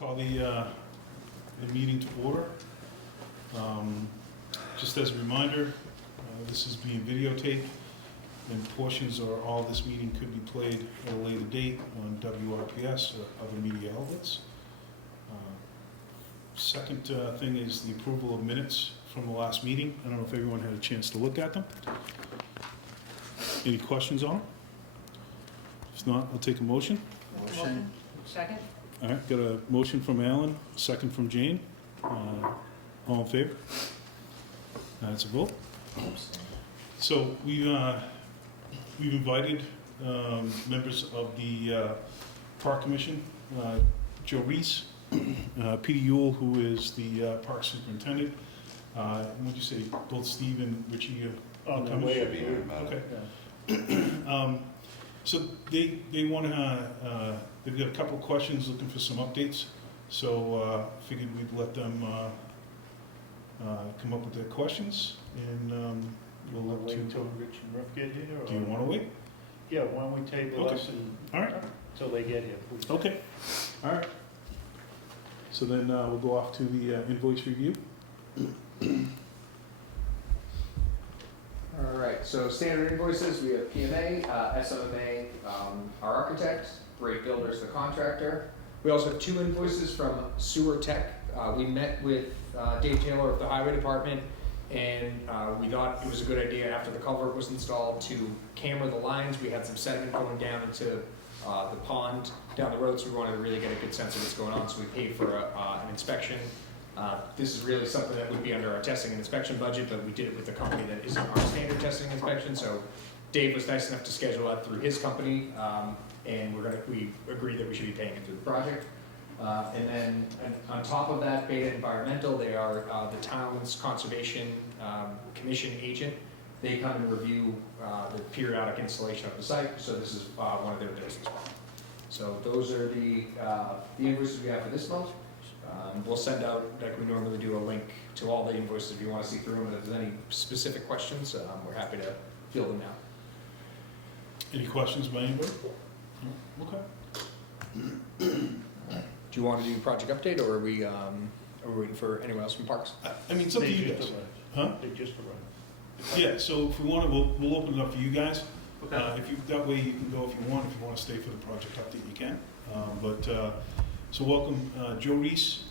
Call the meeting to order. Just as a reminder, this is being videotaped, and portions or all this meeting could be played at a later date on WRPS or other media outlets. Second thing is the approval of minutes from the last meeting. I don't know if everyone had a chance to look at them. Any questions on them? If not, I'll take a motion. Motion. Second? All right, got a motion from Alan, a second from Jane. All in favor? That's a vote. So we've invited members of the Park Commission, Joe Reese, Peter Yule, who is the Park Superintendent. What'd you say, both Steve and Richie? On the way up here. Okay. Yeah. So they want to, they've got a couple of questions looking for some updates. So figured we'd let them come up with their questions, and we'll look Wait to. until Rich and Ruff get here? Or? Do you want to wait? Yeah, why don't we table Okay. us and, All right. until they get here, please? Okay. All right. So then we'll go off to the invoice review. All right, so standard invoices, we have PMA, SMMA, our architect, Great Builders, the contractor. We also have 2 invoices from Sewer Tech. We met with Dave Taylor of the Highway Department, and we thought it was a good idea after the culvert was installed to camera the lines. We had some sediment going down into the pond down the road, so we wanted to really get a good sense of what's going on, so we paid for an inspection. This is really something that would be under our testing and inspection budget, but we did it with a company that isn't our standard testing and inspection. So Dave was nice enough to schedule that through his company, and we agreed that we should be paying it through the project. And then on top of that, Beta Environmental, they are the town's conservation commission agent. They come and review the periodic installation of the site, so this is one of their bids as well. So those are the invoices we have for this month. We'll send out, like we normally do, a link to all the invoices if you want to see through them. And if there's any specific questions, we're happy to field them now. Any questions by anybody? No? Okay. Do you want to do project update, or are we waiting for anyone else from Parks? I mean, it's up to They you just guys. arrived. Huh? They just arrived. Yeah, so if we want to, we'll open it up for you guys. If you, that way you can go if you want. If you want to stay for the project update, you can. So welcome Joe Reese,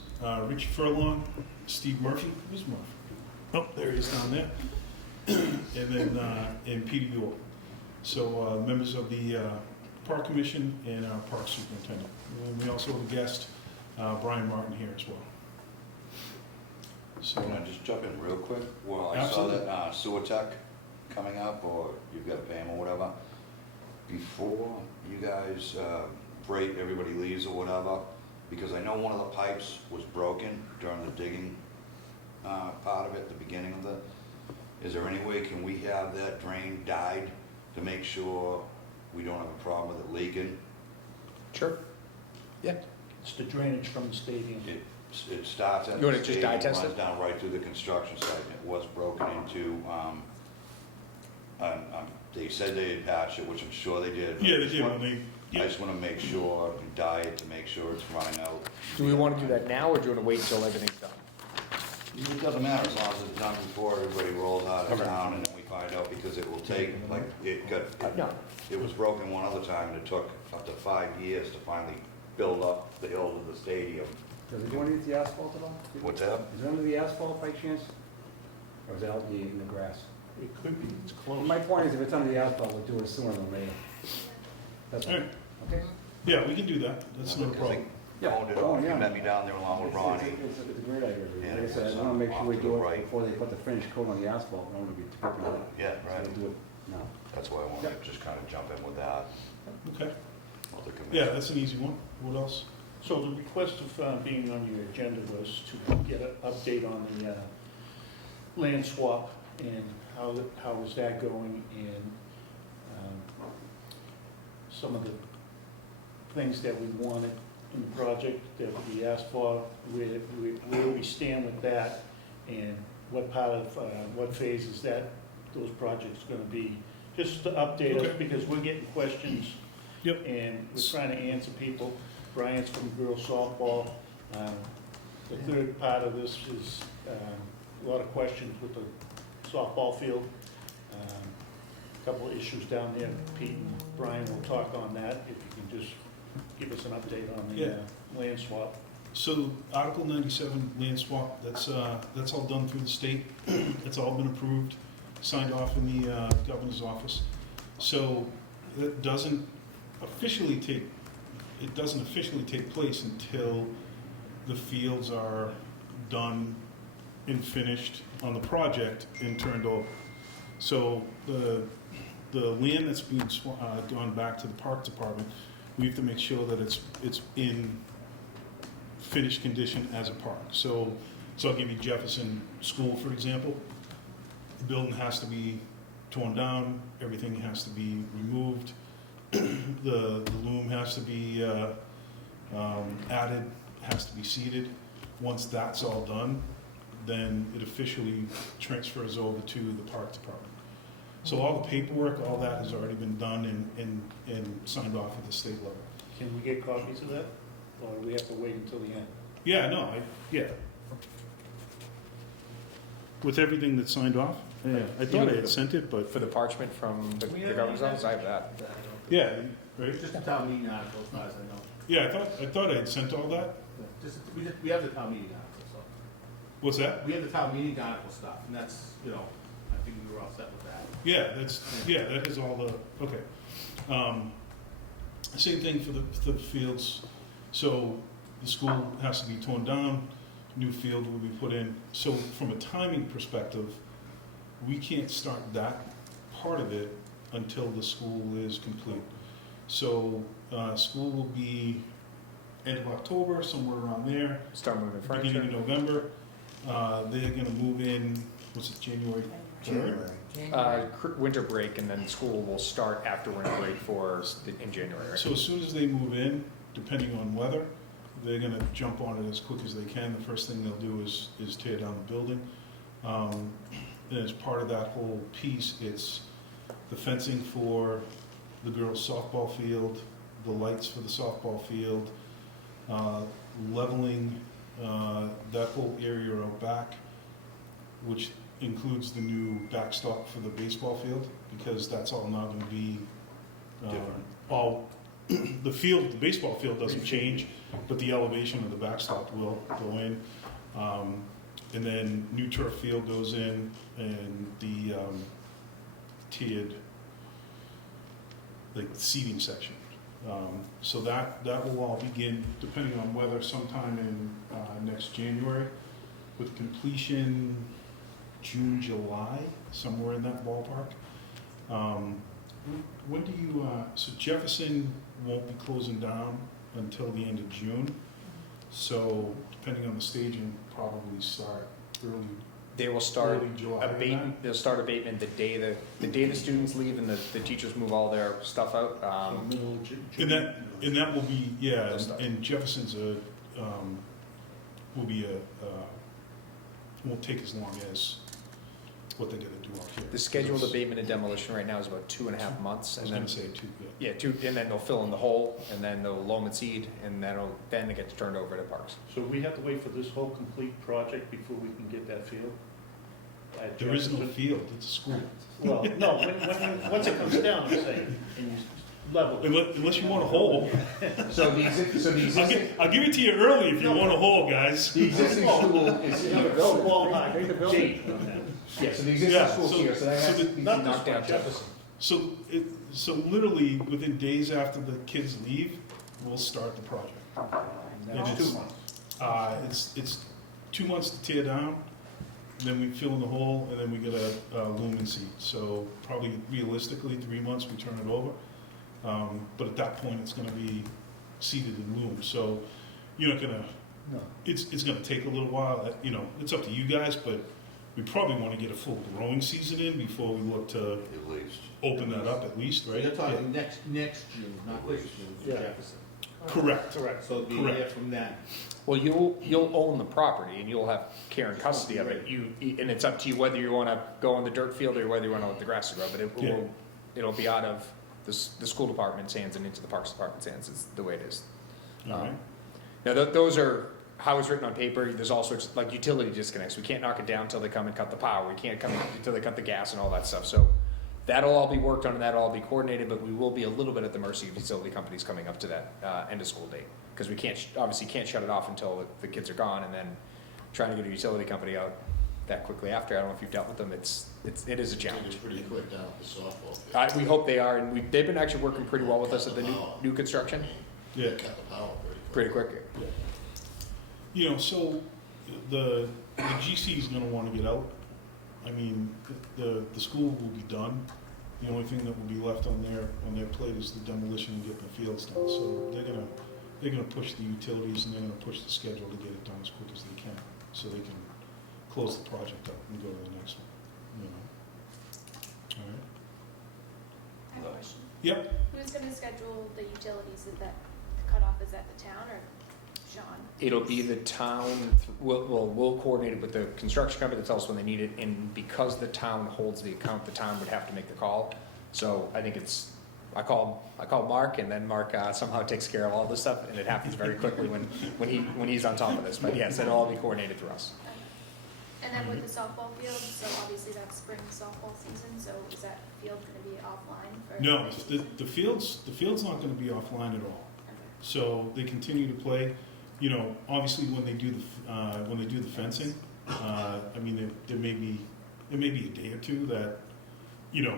Rich Furlong, Steve Murphy. Who's Murphy? Oh, there he is down there. And then and Peter Yule. So members of the Park Commission and our Park Superintendent. And we also have a guest, Brian Martin, here as well. So Can I just jump in real quick? Well, I Absolutely. saw that sewer tech coming up, or you've got to pay them or whatever. Before you guys break, everybody leaves or whatever, because I know one of the pipes was broken during the digging part of it, the beginning of the, is there any way, can we have that drain dyed to make sure we don't have a problem with it leaking? Sure. Yeah. It's the drainage from the stadium. It starts at You want the to just dye stadium, test runs it? down right through the construction site, and it was broken into, they said they had patched it, which I'm sure they did. yeah, they did. When they, I yeah. just want to make sure, and dye it to make sure it's running out. Do we want to do that now, or do you want to wait until everything's done? It doesn't matter as long as it's done before everybody rolls out of Okay. town, and then we find out, because it will take, like, No. it was broken one other time, and it took up to 5 years to finally build up the hill to the stadium. Does it go underneath the asphalt at all? What's that? Is it under the asphalt by chance? Or is it out in the grass? It could be, it's Well, close. my point is, if it's under the asphalt, we'll do it sooner than later. That's All all. right. Okay? Yeah, we can do that. That's not a Because problem. they owned it off. You met me down there along with Ronnie. It's a great idea. Yeah, Like I said, I it's, want to make sure we off to do the it right. before they put the finish coat on the asphalt. I don't want to be tripping on it. Yeah, So right. we'll do it now. That's why I wanted to just kind of jump in with that. Okay. Other commission. Yeah, that's an easy one. What else? So the request of being on your agenda was to get an update on the land swap and how is that going, and some of the things that we wanted in the project that we asked for, where we stand with that, and what part of, what phase is that, those projects going to be, just to update us, Okay. because we're getting questions Yep. and we're trying to answer people. Brian's from girls softball, The third part of this is a lot of questions with the softball field. A couple of issues down there. Pete and Brian will talk on that, if you can just give us an update on the Yeah. land swap. So Article 97 land swap, that's all done through the state. It's all been approved, signed off in the governor's office. So it doesn't officially take place until the fields are done and finished on the project and turned over. So the land that's being gone back to the park department, we have to make sure that it's in finished condition as a park. So I'll give you Jefferson School, for example. The building has to be torn down, everything has to be removed. The loom has to be added, has to be seeded. Once that's all done, then it officially transfers over to the park department. So all the paperwork, all that has already been done and signed off at the state level. Can we get copies of that, or do we have to wait until the end? Yeah, no, with everything that's signed off, yeah, I thought I had sent it, but, For the parchment from the governor's office, I have that. yeah, right? Just a town meeting article, as far as I know. Yeah, I thought I had sent all that. We have the town meeting article, so. What's that? We have the town meeting article stuff, and that's, I think we were all set with that. Yeah, that is all the, okay. Same thing for the fields. So the school has to be torn down, new field will be put in. So from a timing perspective, we can't start that part of it until the school is complete. So school will be end of October, somewhere around there, Start moving beginning furniture. of November. They're gonna move in, what's it, January 3rd? Winter break, and then school will start after winter break in January, right? So as soon as they move in, depending on weather, they're gonna jump on it as quick as they can. The first thing they'll do is tear down the building. And as part of that whole piece, it's the fencing for the girls' softball field, the lights for the softball field, leveling that whole area out back, which includes the new backstop for the baseball field, because that's all now gonna be Different. all, the baseball field doesn't change, but the elevation of the backstop will go in. And then new turf field goes in, and the tiered, like, seating section. So that will all begin, depending on weather, sometime in next January, with completion June, July, somewhere in that ballpark. When do you, so Jefferson won't be closing down until the end of June. So depending on the staging, probably start early They will start July. abatement, they'll start abatement the day the students leave and the teachers move all their stuff out. Middle of June. And that will be, yeah, They'll start. and Jefferson's will be won't take as long as what they're gonna do out here. The scheduled abatement and demolition right now is about 2.5 months, I and was then, gonna say two, yeah, and then they'll fill in the hole, and then they'll loam and seed, and then it gets turned over to parks. So we have to wait for this whole complete project before we can get that field? At There is no Jefferson? field, it's a school. Well, no, once it comes down, I'm saying, and you level. Unless you want a hole. So the existing, I'll give it to you early if you want a hole, guys. the existing school is here. Ballpark building. date on that. Yeah, so the Yeah, existing school's so- here, so that so has to the- be Not this knocked one, down. Jefferson. So literally, within days after the kids leave, we'll start the project. And That's it's- 2 months. It's 2 months to tear down, then we fill in the hole, and then we get a loom and seed. So probably realistically, 3 months, we turn it over. But at that point, it's gonna be seeded and loomed, so you're not gonna, No. it's gonna take a little while, it's up to you guys, but we probably wanna get a full growing season in before we look to At least. open that up at least, So right? you're talking next June, not this June, for Yeah. Jefferson. Correct. Correct. So it'll be Correct. there from then. Well, you'll own the property, and you'll have care and custody of it, and it's up to you whether you wanna go on the dirt field or whether you wanna let the grass grow, but Yeah. it'll be out of the school department's hands and into the parks department's hands, is the way it is. All right. Now, those are how it's written on paper, there's all sorts, like utility disconnects. We can't knock it down until they come and cut the power. We can't come in until they cut the gas and all that stuff. So that'll all be worked on and that'll all be coordinated, but we will be a little bit at the mercy of utility companies coming up to that end of school date. Because we can't, obviously can't shut it off until the kids are gone, and then trying to get a utility company out that quickly after. I don't know if you've dealt with them. It is a challenge. It's pretty quick down at the softball field. We hope they are, and they've been actually working pretty well with us at the new construction. Yeah. Cut the power pretty quick. Pretty quick. You know, so the GC is gonna wanna get out. I mean, the school will be done. The only thing that will be left on their plate is the demolition and getting the fields done. So they're gonna push the utilities and they're gonna push the schedule to get it done as quick as they can, so they can close the project up and go to the next one, you know? All right? I have a question. Yep. Who's gonna schedule the utilities? Is that the cutoff, is that the town or Sean? It'll be the town, we'll coordinate it with the construction company that tells us when they need it, and because the town holds the account, the town would have to make the call. So I think I call Mark, and then Mark somehow takes care of all this stuff, and it happens very quickly when he's on top of this. But yes, it'll all be coordinated through us. Okay. And then with the softball field, so obviously that's spring softball season, so is that field gonna be offline for? No, the field's not gonna be offline at all. Okay. So they continue to play. You know, obviously when they do the fencing, I mean, there may be a day or two that, you know,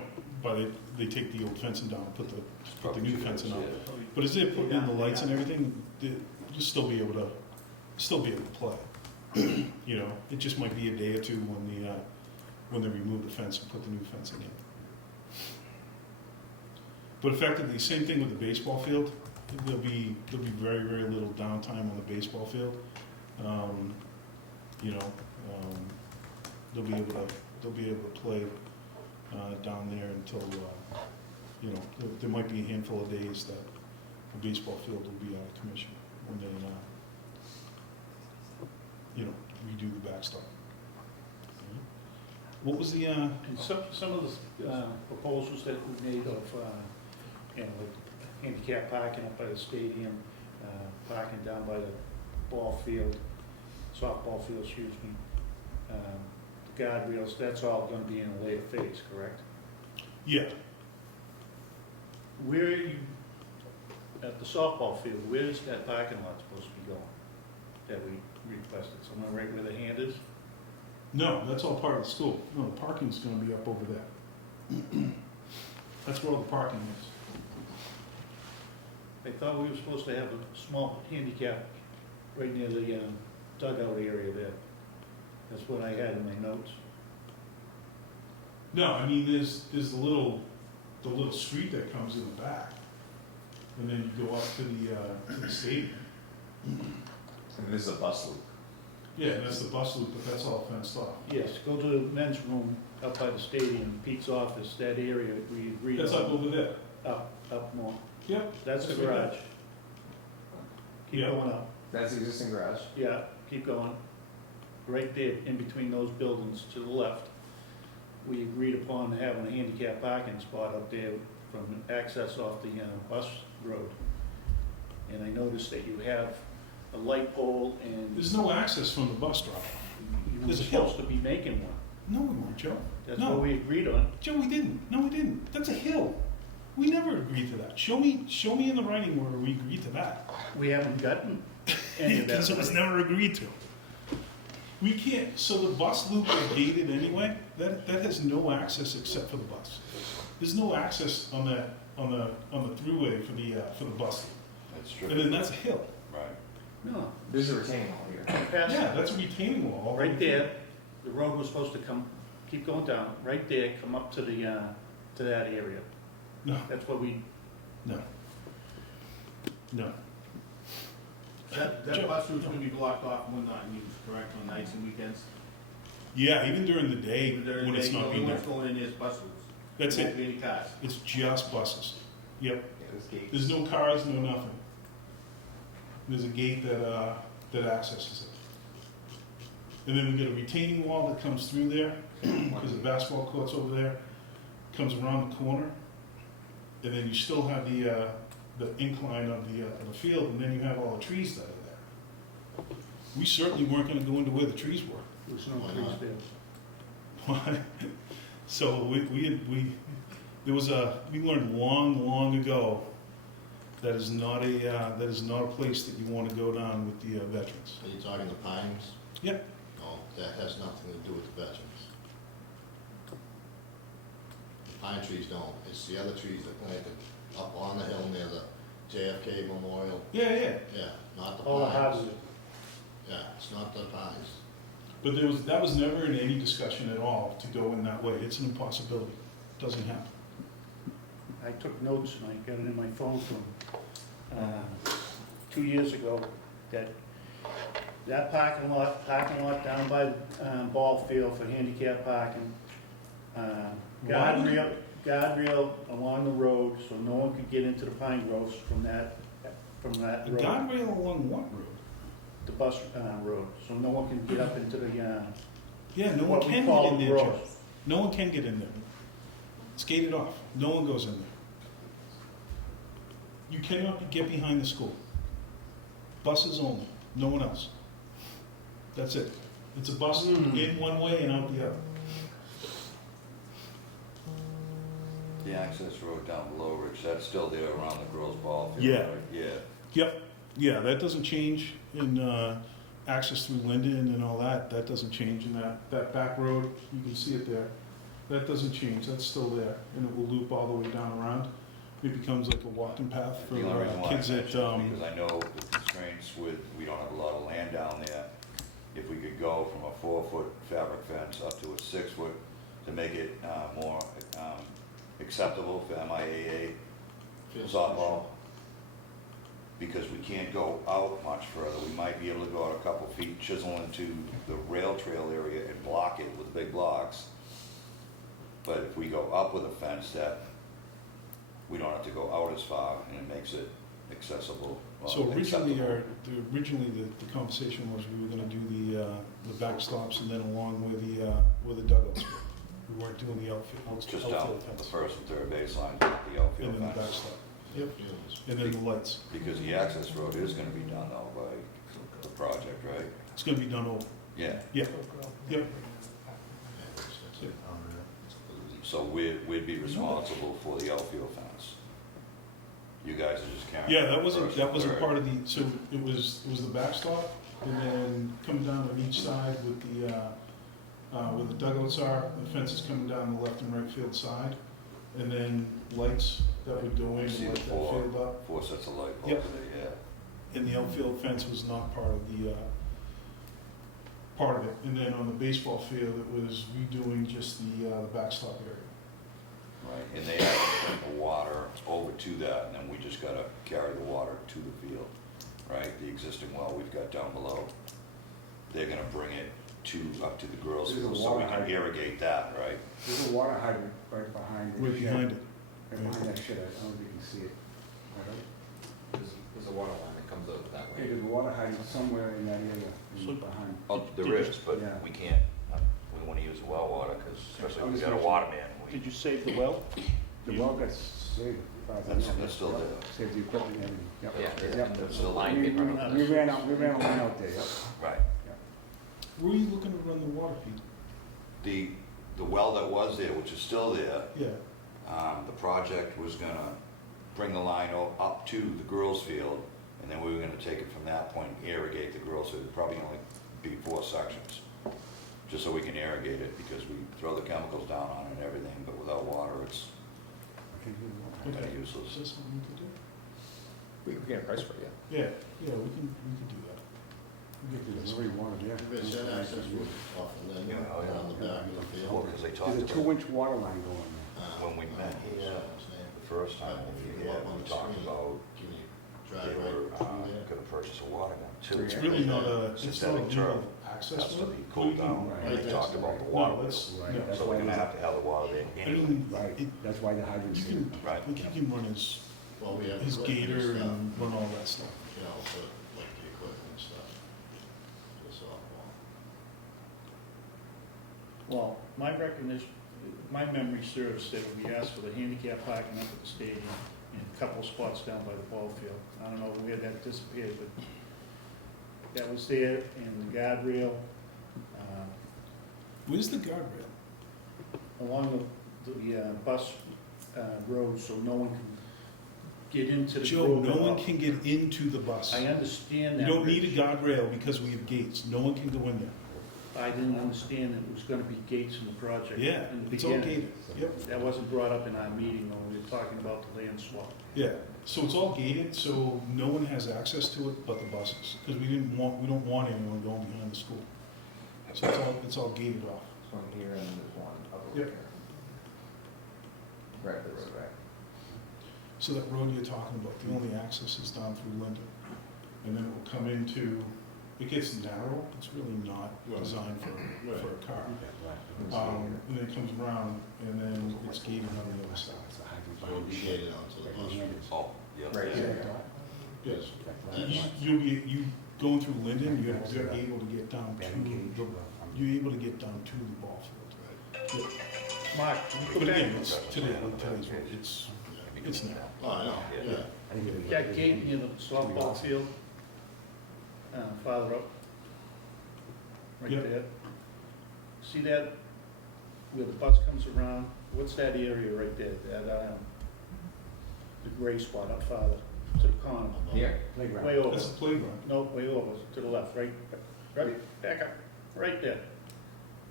they take the old fencing down, put the new fencing up. But as they're putting in the lights and everything, you'll still be able to play. You know, it just might be a day or two when they remove the fence and put the new fencing in. But effectively, same thing with the baseball field. There'll be very, very little downtime on the baseball field. You know, they'll be able to play down there until you know, there might be a handful of days that the baseball field will be out of commission when they you know, redo the backstop. What was the And some of the proposals that we made of, you know, like handicap parking up by the stadium, parking down by the softball field, excuse me, the guardrails, that's all gonna be in a later phase, correct? Yeah. Where are you, at the softball field, where is that parking lot supposed to be going that we requested? Somewhere right where the hand is? No, that's all part of the school. No, the parking's gonna be up over there. That's where all the parking is. I thought we were supposed to have a small handicap right near the dugout area there. That's what I had in my notes. No, I mean, there's the little street that comes in the back, and then you go up to the stadium. And this is a bus loop. Yeah, and that's the bus loop, but that's all fenced off. Yes, go to the men's room up by the stadium, Pete's office, that area we agreed on. That's up over there. Up more. Yep. That's the That's right there. garage. Keep Yeah. going up. That's the existing garage. Yeah, keep going. Right there, in between those buildings to the left, we agreed upon having a handicap parking spot up there from access off the bus road. And I noticed that you have a light pole and There's no access from the bus drop. you were there's a hill. supposed to be making one. No, we weren't, Joe. That's No. what we agreed on. Joe, we didn't. No, we didn't. That's a hill. We never agreed to that. Show me in the writing where we agreed to that. We haven't gotten any of that. Because it was never agreed to. We can't, so the bus loop is gated anyway, that has no access except for the bus. There's no access on the throughway for the bus loop. That's true. And then that's a hill. Right. No, There's a retaining wall here. past Yeah, that's a retaining wall. all right the way there, the road was supposed to keep going down, right there, come up to to that area. through. That's what we, No. That bus route's gonna be blocked off when not in use, correct, on nights and weekends? Yeah, even during the day During when the it's day, not the being only there. one's going in is bus routes. That's There won't it. be any cars. It's just buses. Yep. Yeah, there's gates. There's no cars, no nothing. There's a gate that accesses it. And then we get a retaining wall that comes through there, because the basketball court's over there, comes around the corner, and then you still have the incline of the field, and then you have all the trees that are there. we certainly weren't gonna go into where the trees were. There's no Why trees not? there. So there was we learned long ago that is not a place that you wanna go down with the veterans. Are you talking the pines? Yep. No, that has nothing to do with the veterans. The pine trees don't, it's the other trees that planted up on the hill near the JFK Memorial. Yeah. Yeah, not the All the pines. houses. Yeah, it's not the pines. But that was never in any discussion at all to go in that way. It's an impossibility. Doesn't happen. I took notes and I got it in my phone from 2 years ago, that parking lot down by ball field for handicap parking, guardrail along the road so no one could get into the pine groves from that A road, guardrail along what road? the bus road, so no one can get up into the, Yeah, no one what we can call get in the there, Joe. road. No one can get in there. It's gated off. No one goes in there. You cannot get behind the school. Buses only, no one else. That's it. It's a bus in one way and out the other. The access road down below, Rich, that's still there around the girls' ball field, Yeah. right? Yeah. Yep, yeah, that doesn't change in access through Linden and all that. That doesn't change in that back road. You can see it there. That doesn't change, that's still there, and it will loop all the way down around. It becomes like a walking path for The only reason why I kids mention that, it is because I know the constraints with, we don't have a lot of land down there. If we could go from a 4-foot fabric fence up to a 6-foot to make it more acceptable for MIAA softball. Because we can't go out much further, we might be able to go out a couple feet, chisel into the rail trail area and block it with big blocks. But if we go up with a fence, that we don't have to go out as far, and it makes it accessible. so originally, acceptable. the conversation was we were gonna do the backstops and then along where the dugouts were. We weren't doing the outfield Just down outfield the fence. first and third baseline, the outfield And then the fence. backstop. Yep, and then the lights. Because the access road is gonna be done though by the project, right? It's gonna be done over. Yeah, Yeah, yep. so we'd be responsible for the outfield fence. You guys are just carrying. Yeah, that the wasn't, first that and wasn't third. part of the, so it was the backstop, and then coming down on each side with where the dugouts are, the fence is coming down the left and right field side, and then lights that would go in See and the light that field up. 4 sets of light bulbs Yep. there, yeah. And the outfield fence was not part of part of it. And then on the baseball field, it was redoing just the backstop area. Right, and they have to bring the water over to that, and then we just gotta carry the water to the field, right? The existing well we've got down below, they're gonna bring it up to the girls' There's a field, so we water can hydrant. irrigate that, right? There's a water hydrant right behind the Right shed. behind it. Right behind that shed, I don't know if you can see it. There's a water line that comes out that Okay, way. there's a water hydrant somewhere in that area, So- behind. Oh, there Did is, but Yeah. we can't, we wanna use well water, cause especially if we got a water man, Did you save the well? The well got saved, as far as I know. That's still there. Saved the equipment and everything, yep. Yeah, Yep. That's still line We- getting run we- over We there. ran a line out there, yep. Right. Where are you looking to run the water, Pete? The well that was there, which is still there, Yeah, the project was gonna bring the line up to the girls' field, and then we were gonna take it from that point, and irrigate the girls' field. It'd probably only be 4 sections, just so we can irrigate it, because we throw the chemicals down on it and everything, but without water, it's Okay, good. kind Okay. of is useless. that something we could do? We can get a price for it, yeah. Yeah, we can do that. We could do There's this. already water there. You guys had access road off and then Yeah, oh, yeah. around the back of the Well, field. because they There's talked a about, 2-inch water line going there. when we met here, the first time we were here, we talked about Can you they drive were right through there? gonna purchase a water one too. It's really not a, it's not a Synthetic legal turf. access That's road. to be pulled down, Right. and they Right, talked about the right. water. No, that's, Right, no. that's So why we're gonna there's have to have the water there I anyway. mean, Right, that's why the hydrant's you in. can, Right. like, he can run his Well, we have. equipment gator stuff, and run all that stuff. You know, for like the equipment and stuff, for the softball. Well, my recognition, my memory serves that we asked for the handicap parking up at the stadium and a couple spots down by the ball field. I don't know where that disappeared, but that was there, and the guardrail, Where's the guardrail? along the bus road, so no one can get into the Joe, road. no one can get into the bus. I understand You that. don't need a Rich. guardrail because we have gates. No one can go in there. I didn't understand that it was gonna be gates in the project. Yeah, in the it's all beginning. gated. Yep. That wasn't brought up in our meeting when we were talking about the land swap. Yeah, so it's all gated, so no one has access to it but the buses, because we don't want anyone going behind the school. So it's all gated off. There's one here and there's one up over Yep. here. Right, the road, right. So that road you're talking about, the only access is down through Linden. And then it will come into, it gets narrow, it's really not designed for a car. And then it comes around, and then it's gated on the other side. So it'll be gated onto the bus route. Oh, yeah. Right here. Yes. That's- You going through Linden, you're able to get down you're able to get down to the ball field. Mark, But again, it's today's road, it's narrow. Oh, I know, yeah. that gate near the softball field, farther up, right Yep. there. See that, where the bus comes around, what's that area right there, that, the gray spot up farther, to the corner? Here? Way over, That's the playground. no, way over, to the left, right, back up, right there.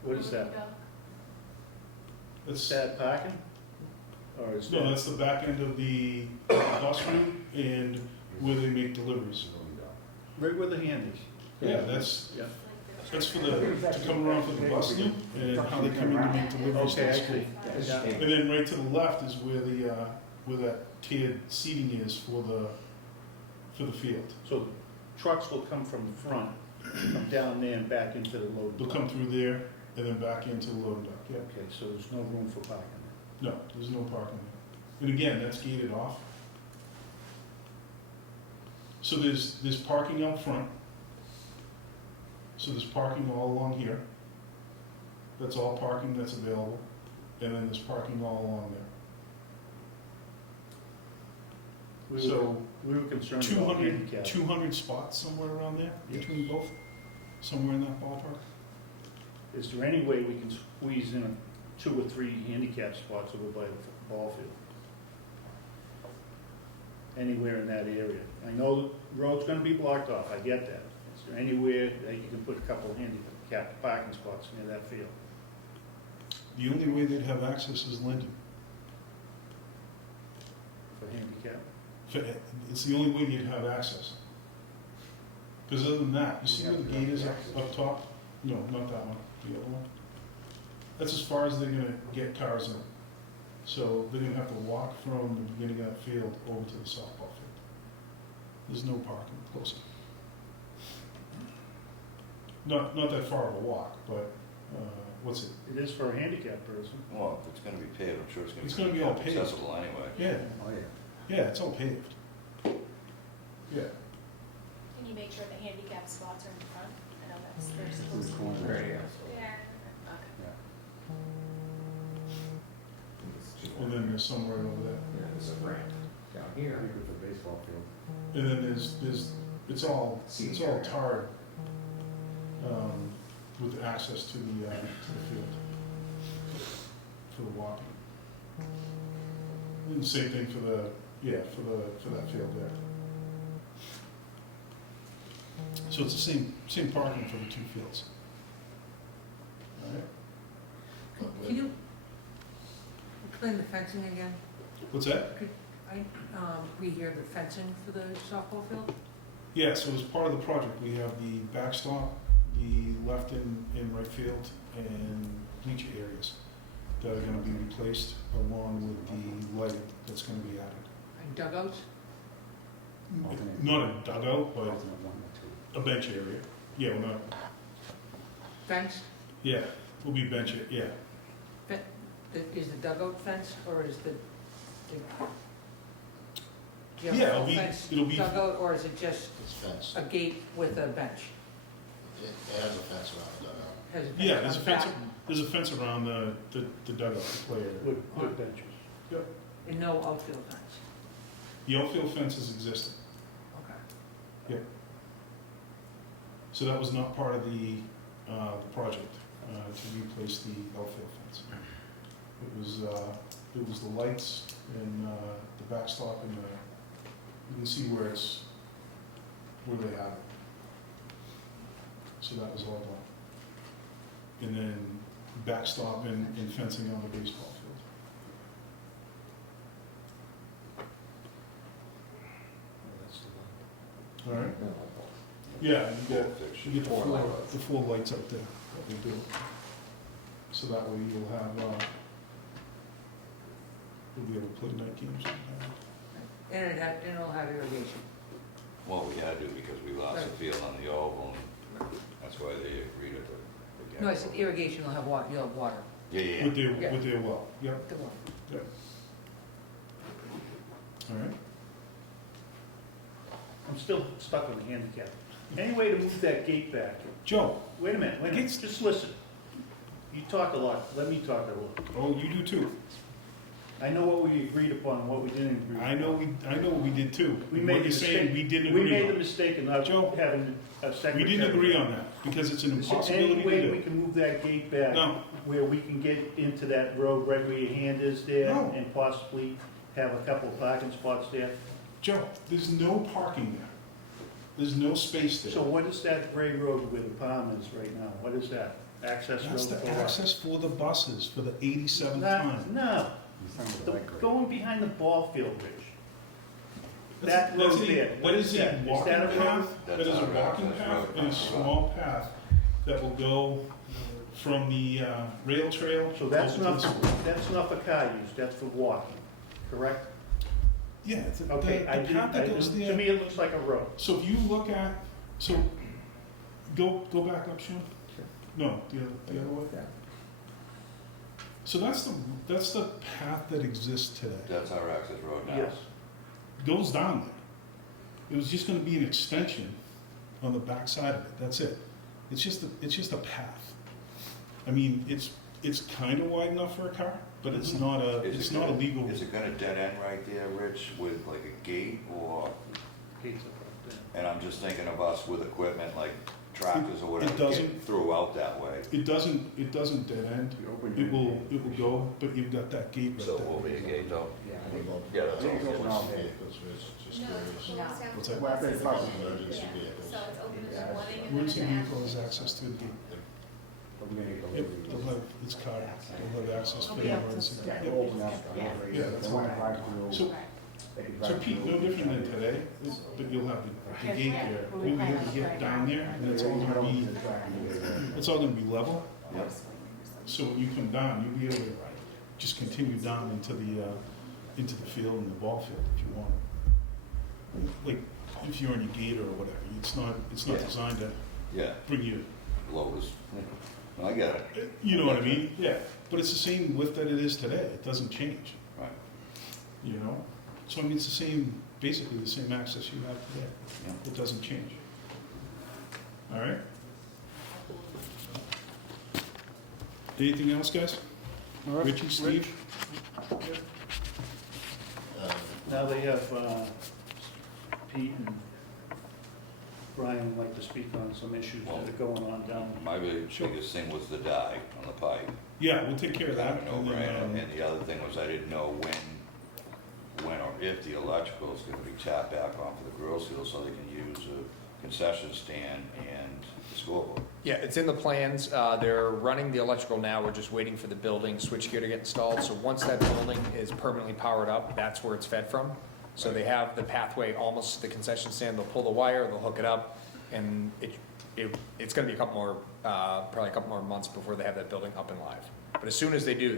What is that? Is That's, that parking? Or is no, that? that's the back end of the bus route and where they make deliveries. Right where the hand is. Yeah, that's Yeah. for to come around for the bus loop and how they come in to make deliveries to Okay, the I school. see. Yeah. And then right to the left is where where that tiered seating is for the field. So trucks will come from the front, come down there and back into the load. They'll come through there and then back into the loading dock, yeah. Okay, so there's no room for parking. No, there's no parking there. And again, that's gated off. So there's parking out front. So there's parking all along here. That's all parking that's available. And then there's parking all along there. So We were concerned about 200, handicap. 200 spots somewhere around there between both? Somewhere in that ballpark? Is there any way we can squeeze in 2 or 3 handicap spots over by the ball field? Anywhere in that area? I know the road's gonna be blocked off, I get that. Is there anywhere that you can put a couple of handicap parking spots near that field? The only way they'd have access is Linden. For handicap? It's the only way you'd have access. Because other than that, you see where the gate is up top? No, not that one, the other one. That's as far as they're gonna get cars in. So they're gonna have to walk from the beginning of that field over to the softball field. There's no parking close. Not that far of a walk, but, what's it? It is for a handicap person. Well, if it's gonna be paved, I'm sure It's gonna be all paved. accessible anyway. Yeah, Oh, yeah. yeah, it's all paved. Yeah. Can you make sure the handicap spots are in front? I know that's, they're supposed to be. Right here. Yeah. And then there's somewhere over there. Yeah, there's a ramp down I here. think it's a baseball field. And then it's all tarred, with access to the field for the walking. And same thing for that field there. So it's the same parking for the 2 fields. All right. Can you explain the fencing again? What's that? Could I, rehear the fencing for the softball field? Yeah, so as part of the project, we have the backstop, the left and right field, and bleacher areas that are gonna be replaced along with the lighting that's gonna be added. And dugouts? Not a dugout, but Alternate 1 or 2. a bench area. Yeah, we're not, Fence? yeah, we'll be bench, yeah. Is the dugout fence or is the do you have Yeah, a full it'll be- dugout, or is it just It's fenced. a gate with a bench? It has a fence around the dugout. Has a Yeah, fence there's a on fence, back there's a fence around the dugout, the play area. Wood benches. and no outfield fence? The outfield fence is existing. Okay. Yeah. So that was not part of the project, to replace the outfield fence. It was the lights and the backstop and you can see where they have it. So that was all done. And then backstop and fencing on the baseball field. All right? Yeah, you get the four lights up there that we do. So that way you'll have, you'll be able to play night games. And it'll have irrigation. Well, we had to because we lost the field on the oval, and that's why they agreed to the. No, I said irrigation will have water, you'll have water. Yeah. With their well, yep, The water. yep. All right? I'm still stuck on the handicap. Any way to move that gate back? Joe, Wait a minute, just listen. You talk a lot, let me talk a little. oh, you do too. I know what we agreed upon and what we didn't agree upon. I know what we did too. We What made you're the saying, mistake. we didn't We agree made the on. mistake of not Joe, having a secretary. We didn't agree on that, because it's an Is there impossibility any to way we do. can move that gate back? No, Where we can get into that road right where your hand is there? No. And possibly have a couple of parking spots there? Joe, there's no parking there. There's no space So there. what is that gray road where the palm is right now? What is that? Access road? That's the for what? access for the buses, for the 87th No, time. no, going behind the ball field, Rich. That road there, what is that? That is a walking Is that a road? path, that That's is a our walking access path road. and a small path that will go from the rail trail. So that's over to not, the school. that's not for car use, that's for walking, correct? Yeah, it's the Okay, I path that goes didn't, to there. me, it looks like a road. So if you look at, go back up, Sean. No, the other way. So that's the path that exists today. That's our access road now. Yes. Goes down there. It was just gonna be an extension on the back side of it, that's it. It's just a path. I mean, it's kinda wide enough for a car, but it's not Is it a gonna- legal. Is it gonna dead end right there, Rich, with like a gate or, Gates up there. and I'm just thinking of us with equipment like tractors or It whatever, doesn't- get throughout that way. It doesn't dead end. It will go, but you've got that gate right So there. it will be a gate though? Yeah, I think. Yeah, that's all. Vehicles, Rich, just No, curious. it's have What's to- that? Well, I think it's possible. Emergency Yeah, vehicles. so it's open in the Yeah. morning and then Emergency in the vehicle has afternoon. access to the gate. But we're gonna go. Yep, they'll have, it's card, they'll have access for the Yeah. emergency. Yeah, Yep. they'll open up. Yeah, that's They wanna all. drive through. So, They can so drive Pete, no through. different than today, but you'll have the gate there. We'll be able to get down there, and it's all gonna be level. Yep. So when you come down, you'll be able to just continue down into the field and the ball field if you want. Like, if you're on your gator or whatever, it's not Yeah. designed to Yeah, bring you, loaders. I get it. you know what I mean? Yeah, but it's the same width that it is today, it doesn't change, Right. you know? So I mean, it's the same, basically the same access you have today, Yeah. it doesn't change. All right? Anything else, guys? Richie, Steve? Now they have, Pete and Brian would like to speak on some issues that are going on down. My biggest thing was the dye on the pipe. Yeah, we'll take care of that. Kind of and then, no-brainer. And the other thing was I didn't know when or if the electrical is gonna be tapped back on for the grill seal so they can use a concession stand and the scoreboard. Yeah, it's in the plans. They're running the electrical now. We're just waiting for the building switchgear to get installed. So once that building is permanently powered up, that's where it's fed from. So they have the pathway almost to the concession stand. They'll pull the wire, they'll hook it up, and it's gonna be probably a couple more months before they have that building up and live. But as soon as they do,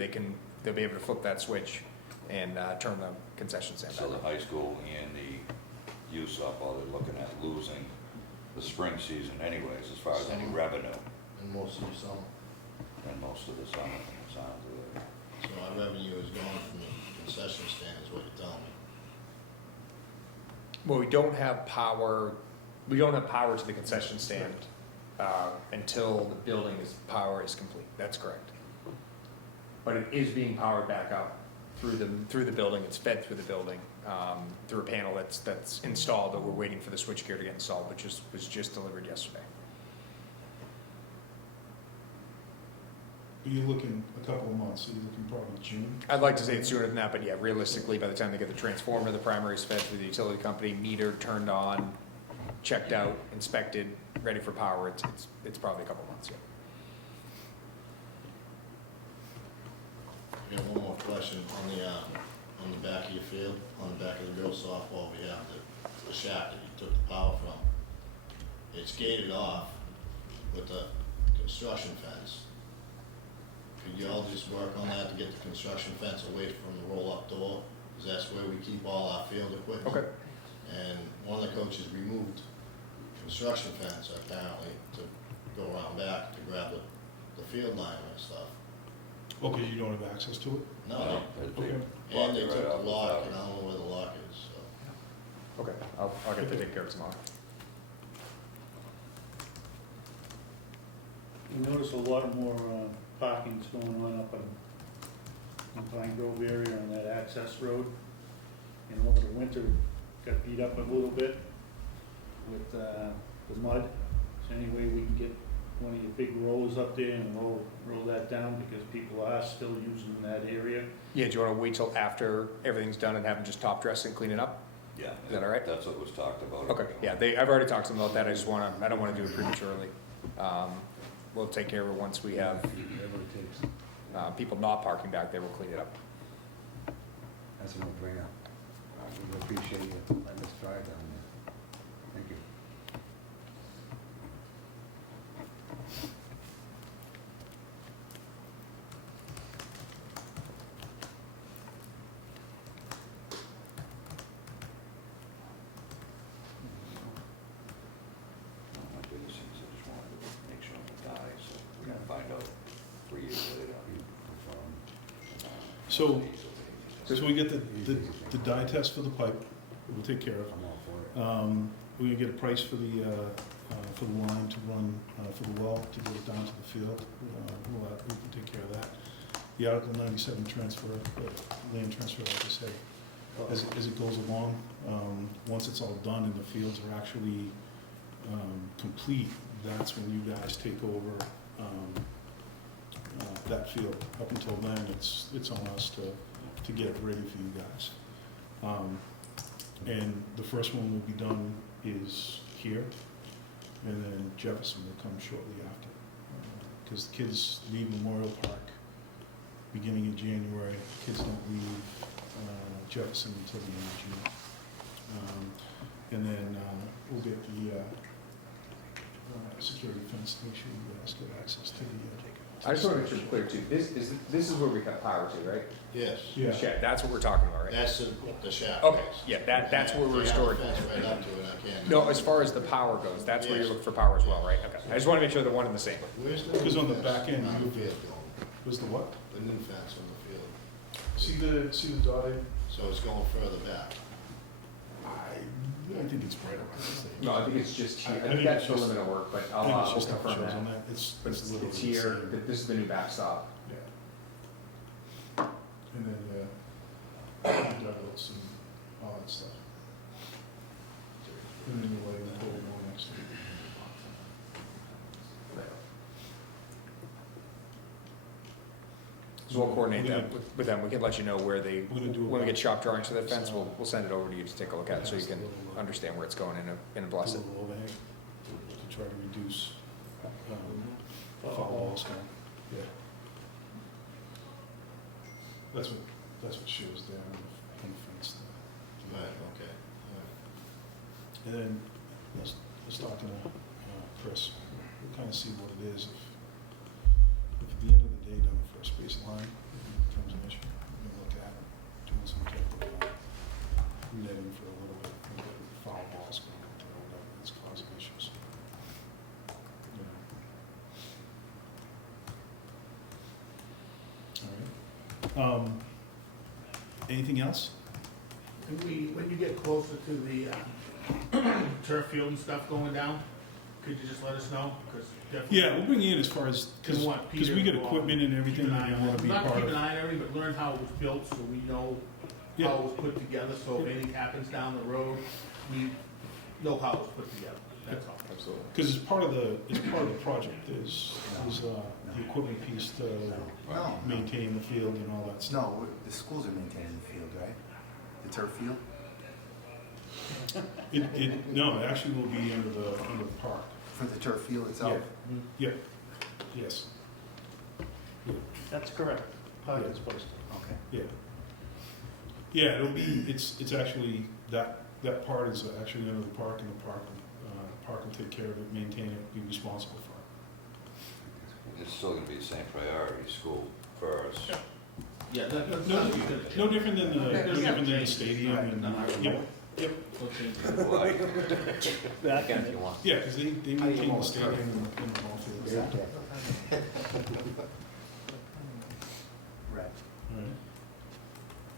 they'll be able to flip that switch and turn the concession stand So back the on. high school and the youth softball, they're looking at losing the spring season anyways, as far as any revenue, And most of the summer. and most of the summer, from the sounds of it. So our revenue is gone from the concession stand, is what you're telling me. Well, we don't have power to the concession stand until the power is complete. That's correct. But it is being powered back up through the building. It's fed through the building through a panel that's installed, but we're waiting for the switchgear to get installed, which was just delivered yesterday. You're looking a couple of months, so you're looking probably June? I'd like to say it's sooner than that, but yeah, realistically, by the time they get the transformer, the primaries fed through the utility company, meter turned on, checked out, inspected, ready for power, it's probably a couple months, yeah. I got one more question on the back of your field, on the back of the girls softball, we have the shack that you took the power from. It's gated off with a construction fence. Could you all just work on that to get the construction fence away from the roll-up door? Because that's where we keep all our field equipment. Okay. And one of the coaches removed construction fence apparently to go around back to grab the field line and stuff. Oh, because you don't have access to it? No, Okay. and they took the lock, and I don't know where the lock is, so. Okay, I'll get to take care of it tomorrow. We noticed a lot more parking's going on up in Pine Grove area on that access road. And over the winter, got beat up a little bit with the mud. So any way we can get one of your big rollers up there and roll that down, because people are still using that area. Yeah, do you wanna wait till after everything's done and have them just top dress and clean it up? Yeah. Is that all right? That's what was talked about. Okay, yeah, I've already talked to them about that, I don't wanna do it prematurely. We'll take care of it once we have, Whatever it takes. people not parking back there, we'll clean it up. That's a no-brainer. We appreciate you letting us try down there. Thank you. My biggest thing is I just wanted to make sure it dies, so we're gonna find out 3 years later. So we get the dye test for the pipe, we'll take care of. I'm all for it. We're gonna get a price for the line to run, for the well, to get it down to the field. We can take care of that. The Article 97 transfer, land transfer, like I said, as it goes along, once it's all done and the fields are actually complete, that's when you guys take over that field. Up until then, it's on us to get it ready for you guys. And the first one will be done is here, and then Jefferson will come shortly after. Because the kids leave Memorial Park beginning in January. Kids don't leave Jefferson until the end of June. And then we'll get the security fence to make sure you guys get access to the I just wanna make sure it's clear too, this is where we cut power to, right? Yes, Yeah. Shack, that's what we're talking about, right? that's the shack. Okay, yeah, that's where we're They storing. have a fence right up to it, I can't. No, as far as the power goes, that's where you're looking for power as well, right? Okay, I just wanna make sure they're one and the same. Where's the? Because on the new back fence end, on you- the field going? Was the what? The new fence on the field, See the dotted? so it's going further back. I think it's right around the same. No, I think it's just here, I I think think that's it's the just- limit of work, but I I'll, think it's we'll just how it confirm shows on that. that. It's But it's literally the here, same. this is the new backstop. Yeah. And then, dugouts and all that stuff. And then the lighting pole going next to it. So we'll coordinate We're that gonna- with them, we can let you know where they, We're gonna do when we get about- shop drawings for that fence, we'll send it over to you to take a look at, it so you Just a can little, understand where it's going and bless A it. little overhang to try to reduce foul balls going. Yeah. That's what shows there on the fence there. Right, okay. All right. And then, let's talk to Chris, we'll kind of see what it is. If at the end of the day, down the first base line, it becomes an issue, we can look at it, doing some type of netting for a little bit, and get foul balls going up there, or whatever, that's causing issues. You know. All right. Anything else? When you get closer to the turf field and stuff going down, could you just let us know? 'Cause definitely. Yeah, we'll bring you in as far as, because We want Peter we get involved. equipment and everything Keep an that eye we on want it. to be Not part keep an of. eye on everything, but learn how it was built so we know Yeah. how it was put together, so if anything happens down the road, we know how it was put together. that's all. Absolutely. Because it's part of the project, is the equipment piece to No. maintain the field and all that stuff. No, the schools are maintaining the field, right? The turf field? No, it actually will be under the park. For the turf field itself? Yep, yes, That's correct. Park is posted. Okay. yeah. Yeah, it'll be, it's actually, that part is actually under the park, and the park will take care of it, maintain it, be responsible for it. It's still gonna be the same priority, school first. Yeah, that's No, not gonna change. no different than the stadium Right, and, no, I yep, won't. yep. We'll change it. Like, That Again, if you want. Yeah, because they maintain the stadium and the ball field. Right.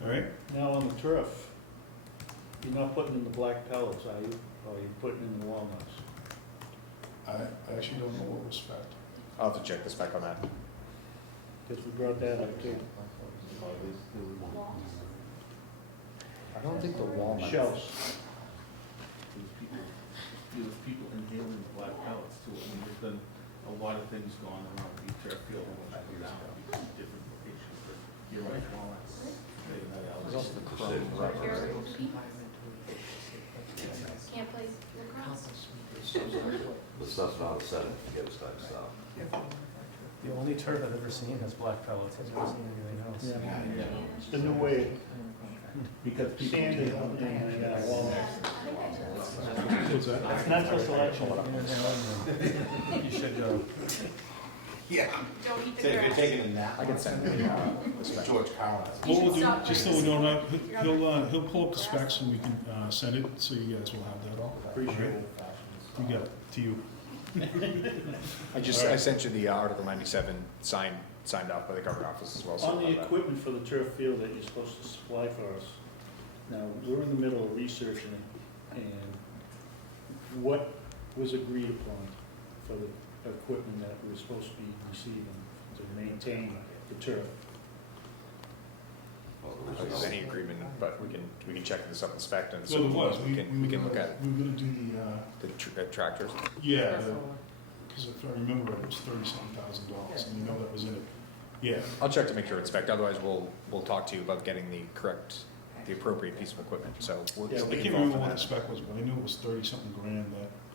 All right, Now on the turf, you're not putting in the black pellets, are you? Or you're putting in the walnuts? I actually don't know what was spec. I'll have to check the spec on that. Because we brought that up too. I don't think the walnut. Shells. There was people inhaling the black pellets too. I mean, there's been a lot of things going around the turf field and what have you down in different locations, but you're right, walnuts. There's also the chrome You're rubber. Can't play lacrosse. the stuff's not set to get this type of stuff. The only turf I've ever seen has black pellets. I've never seen anything else. Yeah. It's the new way. Because people. Sand is walnuts. What's that? Natural selection. You should go. Yeah. Don't eat the Say if you're grass. taking a nap. I can send the spec. George Carlin. What we'll do, just so we know, he'll pull up the specs and we can send it, so you guys will have that all. Appreciate it. You got it, to you. I sent you the Article 97 signed off by the government office as well. So On the we'll have that. equipment for the turf field that you're supposed to supply for us, now, we're in the middle of researching it, and what was agreed upon for the equipment that we're supposed to be receiving to maintain the turf? Well, I don't know if there's any agreement, but we can check this up and spec and So it was, we can look at we were gonna do the tractors. yeah, because if I remember, it was $30-something thousand, and you know that was in it. Yeah, I'll check to make sure it's spec. Otherwise, we'll talk to you about getting the appropriate piece of equipment. So we'll Yeah, I get can't involved remember in what the that. spec was, but I knew it was $30-something grand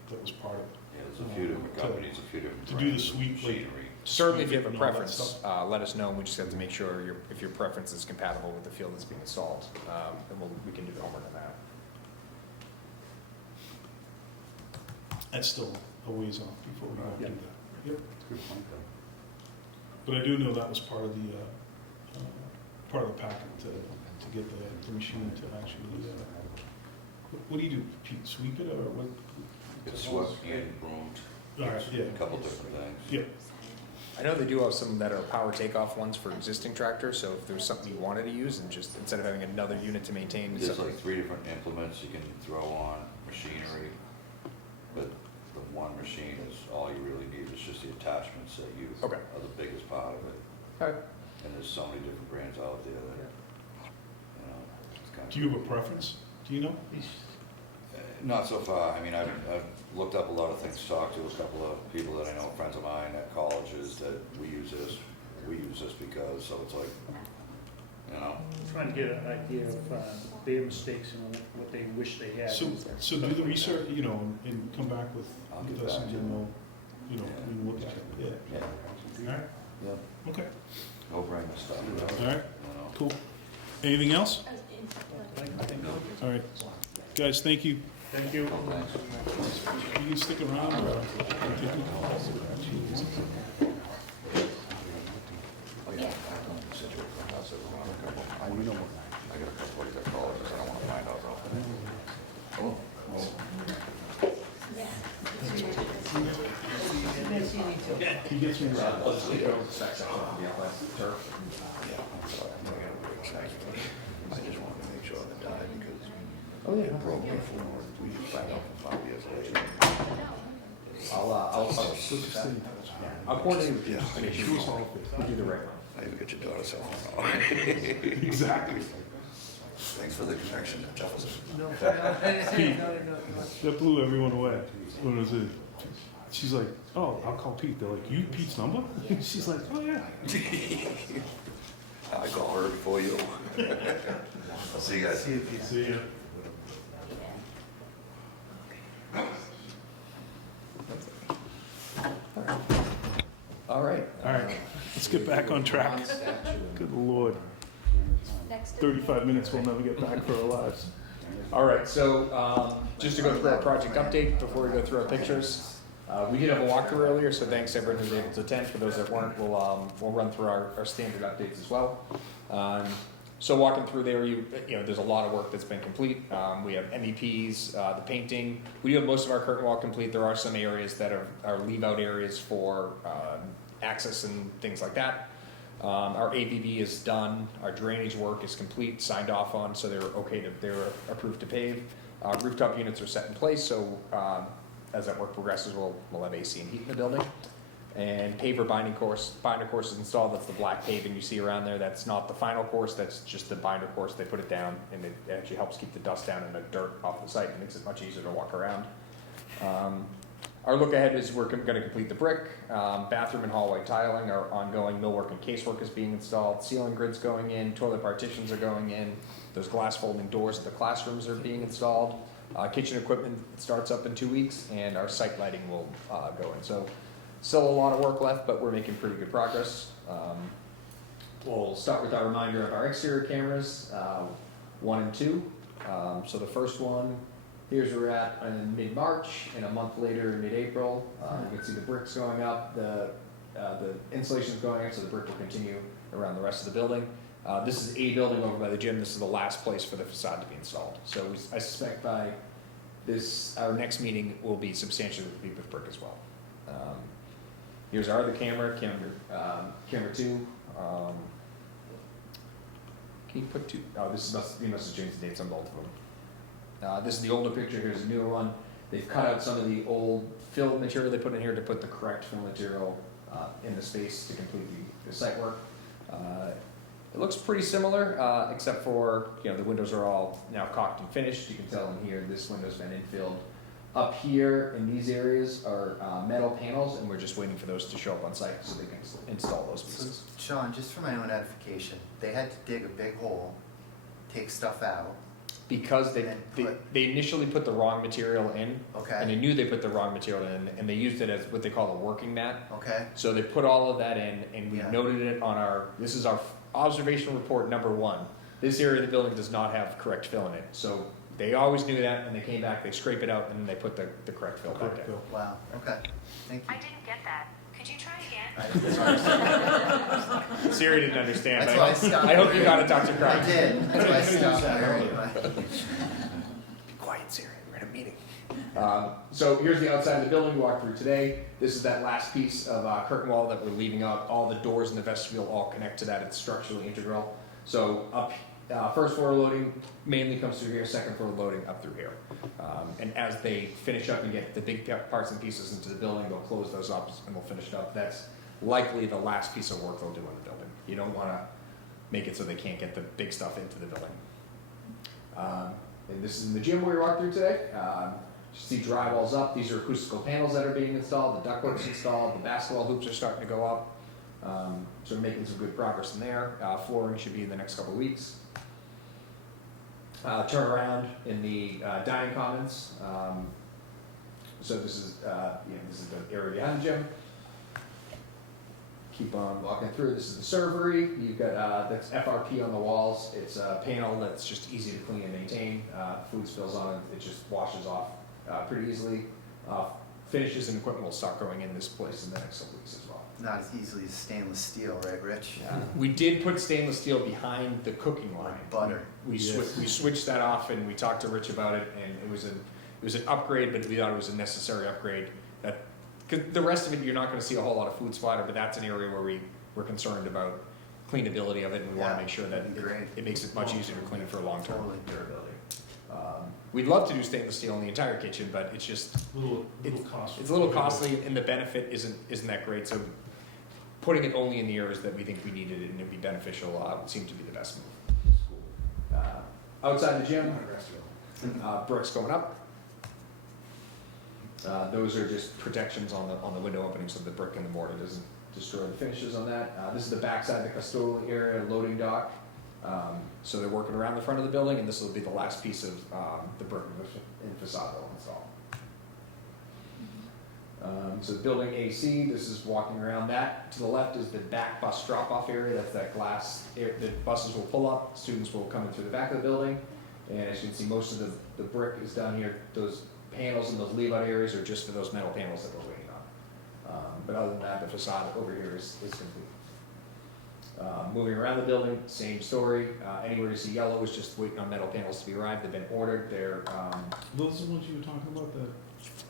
that was part of it. Yeah, there's a few different companies, a few different. To do the brands of sweep, like- machinery. Certainly, if you have a And all that preference, stuff. let us know. We just have to make sure if your preference is compatible with the field that's being installed, then we can do the homework on that. That's still a ways off before we go Yeah. do that. Yep. Good point, though. But I do know that was part of the packet to get the machine to actually, what do you do, Pete, sweep it or what? It's swept and broomed, All right, yeah, a couple different things. yeah, I know they do have some that are power takeoff ones for existing tractors, so if there's something you wanted to use and just, instead of having another unit to maintain, There's something. like 3 different implements you can throw on machinery, but the one machine is, all you really need is just the attachments that you Okay. are the biggest part of it. Okay. And there's so many different brands out there that, you know, it's kind of. do you have a preference, do you know? Not so far. I mean, I've looked up a lot of things, talked to a couple of people that I know, friends of mine at colleges, that we use this because, so it's like, you know. Trying to get an idea of their mistakes and what they wish they had. So do the research, you know, and come back with I'll get us back and to then you. we'll, you know, Yeah. we can look at it, yeah. Yeah. All right, Yeah. okay, No brainer stuff. all right, You know. cool. Anything else? All right, guys, thank you. Thank you. Oh, thanks. You can stick around or continue. Oh, yeah. I don't know the situation. I'll sit around a couple. I got a couple of that colleges I don't want to find out about. Oh. He gets me right. I just wanted to make sure that died because it broke before we found out 5 years later. I'll coordinate with you. Yeah. Make sure we'll do the right one. I even got your daughter cell phone. Exactly. Thanks for the connection, Jefferson. No. That blew everyone away. What was it? She's like, oh, I'll call Pete. They're like, you Pete's number? She's like, oh yeah. I call her before you. I'll see you guys. See ya. All right. All right, let's get back on track. Good Lord. Next. 35 minutes we'll never get back for our lives. All right, so just to go through our project update before we go through our pictures. We did have a walkthrough earlier, so thanks everyone who was able to attend. For those that weren't, we'll run through our standard updates as well. So walking through there, you know, there's a lot of work that's been complete. We have MEPs, the painting. We do have most of our curtain wall complete. There are some areas that are leave out areas for access and things like that. Our AVB is done. Our drainage work is complete, signed off on, so they're approved to pave. Rooftop units are set in place, so as that work progresses, we'll have AC and heat in the building. And binder course is installed. That's the black paving you see around there. That's not the final course, that's just the binder course. They put it down, and it actually helps keep the dust down and the dirt off the site. It makes it much easier to walk around. Our look ahead is we're going to complete the brick. Bathroom and hallway tiling are ongoing. Millwork and casework is being installed. Ceiling grids going in. Toilet partitions are going in. Those glass folding doors at the classrooms are being installed. Kitchen equipment starts up in 2 weeks, and our site lighting will go in. So still a lot of work left, but we're making pretty good progress. We'll start with our reminder of our exterior cameras, 1 and 2. So the first one, here's where we're at in mid-March, and a month later in mid-April. You can see the bricks going up, the insulation's going up, so the brick will continue around the rest of the building. This is a building over by the gym. This is the last place for the facade to be installed. So I suspect by our next meeting will be substantially complete with brick as well. Here's our other camera 2. Can you put 2? Oh, you must have changed the dates on both of them. This is the older picture. Here's a newer one. They've cut out some of the old fill material they put in here to put the correct fill material in the space to complete the site work. It looks pretty similar, except for, you know, the windows are all now caulked and finished. You can tell in here this window's been infilled. Up here in these areas are metal panels, and we're just waiting for those to show up on site so they can install those pieces. So, Sean, just for my own edification, they had to dig a big hole, take stuff out. Because they initially put the wrong material in, Okay. and they knew they put the wrong material in, and they used it as what they call a working mat. Okay. So they put all of that in, and we Yeah. noted it on this is our observation report number 1. This area of the building does not have correct fill in it. So they always knew that, and they came back, they scrape it out, and they put the correct fill back in. Wow. Okay. Thank you. I didn't get that. Could you try again? Siri didn't understand, That's but why I stopped I hope you got worrying. it, Dr. Crown. I did. That's why I stopped worrying. Be quiet, Siri, we're in a meeting. So here's the outside of the building we walked through today. This is that last piece of curtain wall that we're leaving out. All the doors in the vestibule all connect to that. It's structurally integral. So first floor loading mainly comes through here, second floor loading up through here. And as they finish up and get the big parts and pieces into the building, they'll close those up and we'll finish it up. That's likely the last piece of work they'll do in the building. You don't want to make it so they can't get the big stuff into the building. And this is in the gym where we walked through today. You see drywall's up. These are acoustical panels that are being installed. The ductwork's installed. The basketball hoops are starting to go up. So we're making some good progress in there. Flooring should be in the next couple of weeks. Turn around in the dining commons. So this is the area behind the gym. Keep on walking through. This is the servery. You've got that's FRP on the walls. It's a panel that's just easy to clean and maintain. Food spills on it, it just washes off pretty easily. Finishes and equipment will start going in this place in the next couple weeks as well. Not as easily as stainless steel, right, Rich? We did put stainless steel behind the cooking line. Butter. We switched that off, and we talked to Rich about it, and it was an upgrade, but we thought it was a necessary upgrade. Because the rest of it, you're not going to see a whole lot of food splatter, but that's an area where we're concerned about cleanability of it, and we want to make sure that it makes it much easier to clean for long-term durability. We'd love to do stainless steel in the entire kitchen, but it's just Costly. it's a little costly, and the benefit isn't that great. So putting it only in the areas that we think we needed it and it'd be beneficial would seem to be the best move. Outside the gym, bricks going up. Those are just protections on the window opening so the brick and the mortar doesn't destroy the finishes on that. This is the backside, the custodial area, loading dock. So they're working around the front of the building, and this will be the last piece of the brick and facade they'll install. So the building AC, this is walking around that. To the left is the back bus drop-off area. That's that glass area that buses will pull up. Students will come in through the back of the building. And as you can see, most of the brick is down here. Those panels and those leave-out areas are just for those metal panels that we're waiting on. But other than that, the facade over here is complete. Moving around the building, same story. Anywhere you see yellow is just waiting on metal panels to be arrived. They've been ordered. They're Those are the ones you were talking about, the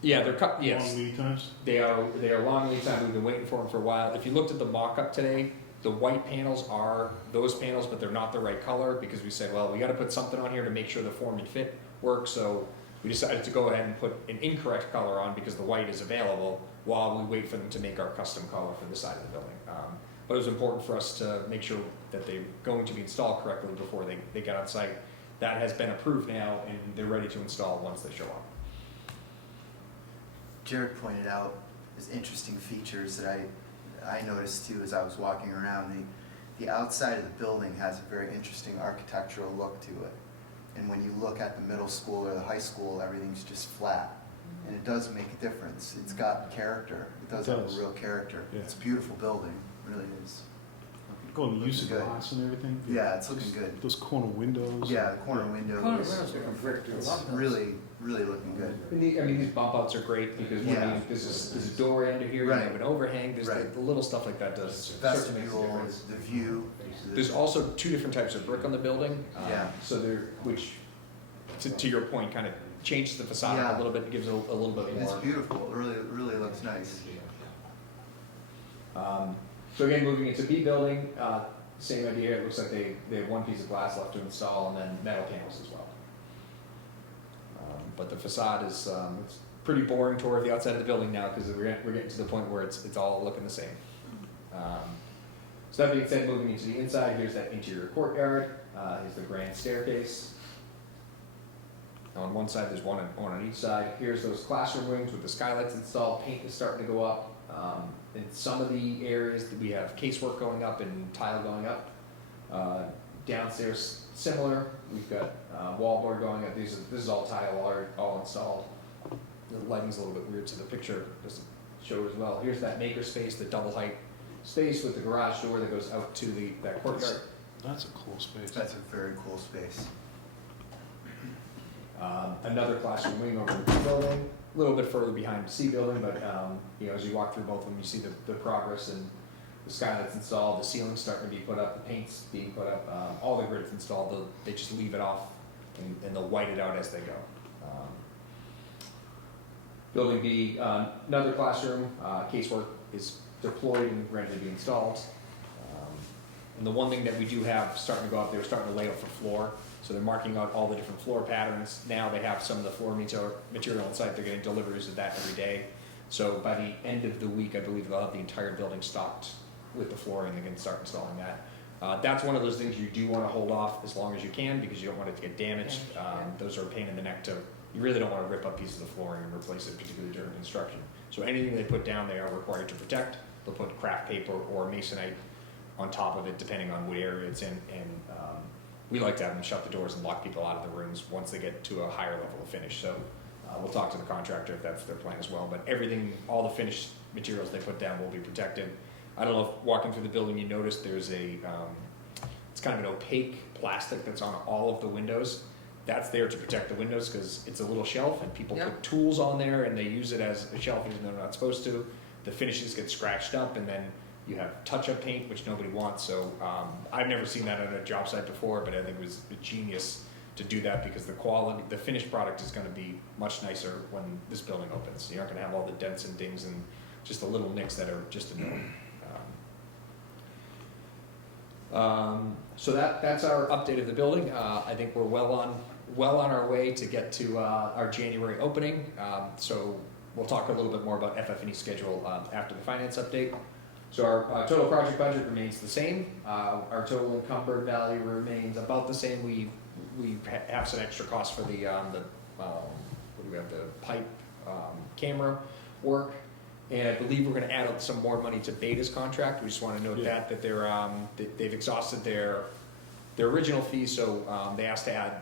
yeah, they're cut. Yes, long lead times? they are long lead time. We've been waiting for them for a while. If you looked at the mock-up today, the white panels are those panels, but they're not the right color because we said, well, we got to put something on here to make sure the form and fit works. So we decided to go ahead and put an incorrect color on because the white is available while we wait for them to make our custom color for the side of the building. But it was important for us to make sure that they're going to be installed correctly before they get on site. That has been approved now, and they're ready to install once they show up. Jared pointed out there's interesting features that I noticed too as I was walking around. The outside of the building has a very interesting architectural look to it. And when you look at the middle school or the high school, everything's just flat. And it does make a difference. It's got character. It does have a real character. Yeah. It's a beautiful building, it really is. Go on the use of Good. glass and everything? Yeah, it's looking good. Those corner windows? Yeah, the corner windows. Corner windows are brick too. It's really, really looking good. I mean, these bump outs are great because Yeah. there's a doorway under here, you Right. have an overhang, there's Right. the little stuff like that does start to make a Vestibule, difference. the view. There's also two different types of brick on the building. Yeah. So which, to your point, kind of changes the facade Yeah. a little bit, it gives it a little bit It's more. beautiful, it really looks nice. So again, moving into B building, same idea, it looks like they have one piece of glass left to install and then metal panels as well. But the facade is, it's pretty boring tour of the outside of the building now because we're getting to the point where it's all looking the same. So that being said, moving into the inside, here's that interior courtyard, here's the grand staircase. On one side, there's one on each side. Here's those classroom rooms with the skylights installed, paint is starting to go up. In some of the areas, we have casework going up and tile going up. Downstairs, similar, we've got wallboard going up. This is all tile, all installed. The lighting's a little bit weird, so the picture doesn't show as well. Here's that maker space, the double height space with the garage door that goes out to that courtyard. That's a cool space. That's a very cool space. Another classroom wing over the building, a little bit further behind the C building, but as you walk through both of them, you see the progress and the skylights installed, the ceiling's starting to be put up, the paint's being put up, all the grids installed. They just leave it off and they'll white it out as they go. Building B, another classroom, casework is deployed and ready to be installed. And the one thing that we do have starting to go up, they're starting to lay out for floor. So they're marking out all the different floor patterns. Now they have some of the floor material on site. They're getting deliveries of that every day. So by the end of the week, I believe they'll have the entire building stocked with the flooring. They can start installing that. That's one of those things you do want to hold off as long as you can because you don't want it to get damaged. Those are a pain in the neck you really don't want to rip up pieces of flooring and replace it, particularly during construction. So anything they put down, they are required to protect. They'll put craft paper or masonite on top of it, depending on what area it's in. And we like to have them shut the doors and lock people out of the rooms once they get to a higher level of finish. So we'll talk to the contractor if that's their plan as well. But everything, all the finished materials they put down will be protected. I don't know if walking through the building you noticed there's it's kind of an opaque plastic that's on all of the windows. That's there to protect the windows because it's a little shelf and people put tools on there and they use it as a shelf even though they're not supposed to. The finishes get scratched up and then you have touch-up paint, which nobody wants. So I've never seen that on a job site before, but I think it was genius to do that because the quality, the finished product is going to be much nicer when this building opens. You're not going to have all the dents and dings and just the little nicks that are just annoying. So that's our update of the building. I think we're well on our way to get to our January opening. So we'll talk a little bit more about FF&E schedule after the finance update. So our total project budget remains the same. Our total encumbered value remains about the same. we have some extra costs for the, what do we have, the pipe, camera work. And I believe we're gonna add some more money to Beta's contract. We just wanna note Yeah. that they've exhausted their original fee, so, they asked to add,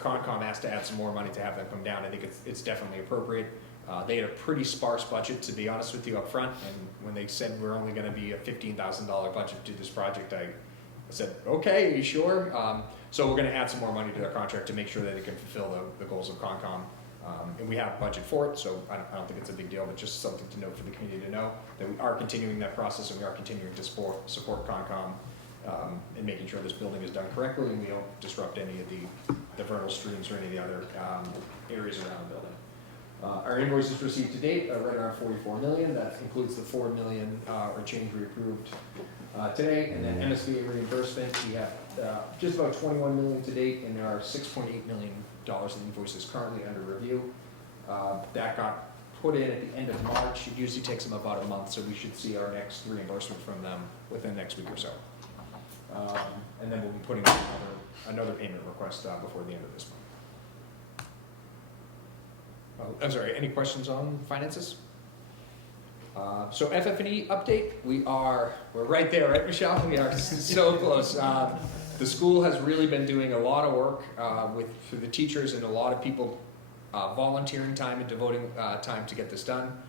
Concom asked to add some more money to have them come down. I think it's definitely appropriate. They had a pretty sparse budget, to be honest with you, up front, and when they said we're only gonna be a $15,000 budget to do this project, I said, okay, are you sure? So we're gonna add some more money to their contract to make sure that it can fulfill the goals of Concom. And we have budget for it, so I don't think it's a big deal, but just something to note for the community to know, that we are continuing that process and we are continuing to support Concom in making sure this building is done correctly and we don't disrupt any of the vernal streams or any of the other areas around the building. Our invoices received to date are right around 44 million. That includes the 4 million or change we approved today. And then MSBA reimbursement, we have just about 21 million to date, and there are $6.8 million in invoices currently under review. That got put in at the end of March. It usually takes them about a month, so we should see our next reimbursement from them within the next week or so. And then we'll be putting in another payment request before the end of this month. I'm sorry, any questions on finances? So FF&E update, we're right there, right, Michelle? We are so close. The school has really been doing a lot of work for the teachers and a lot of people volunteering time and devoting time to get this done.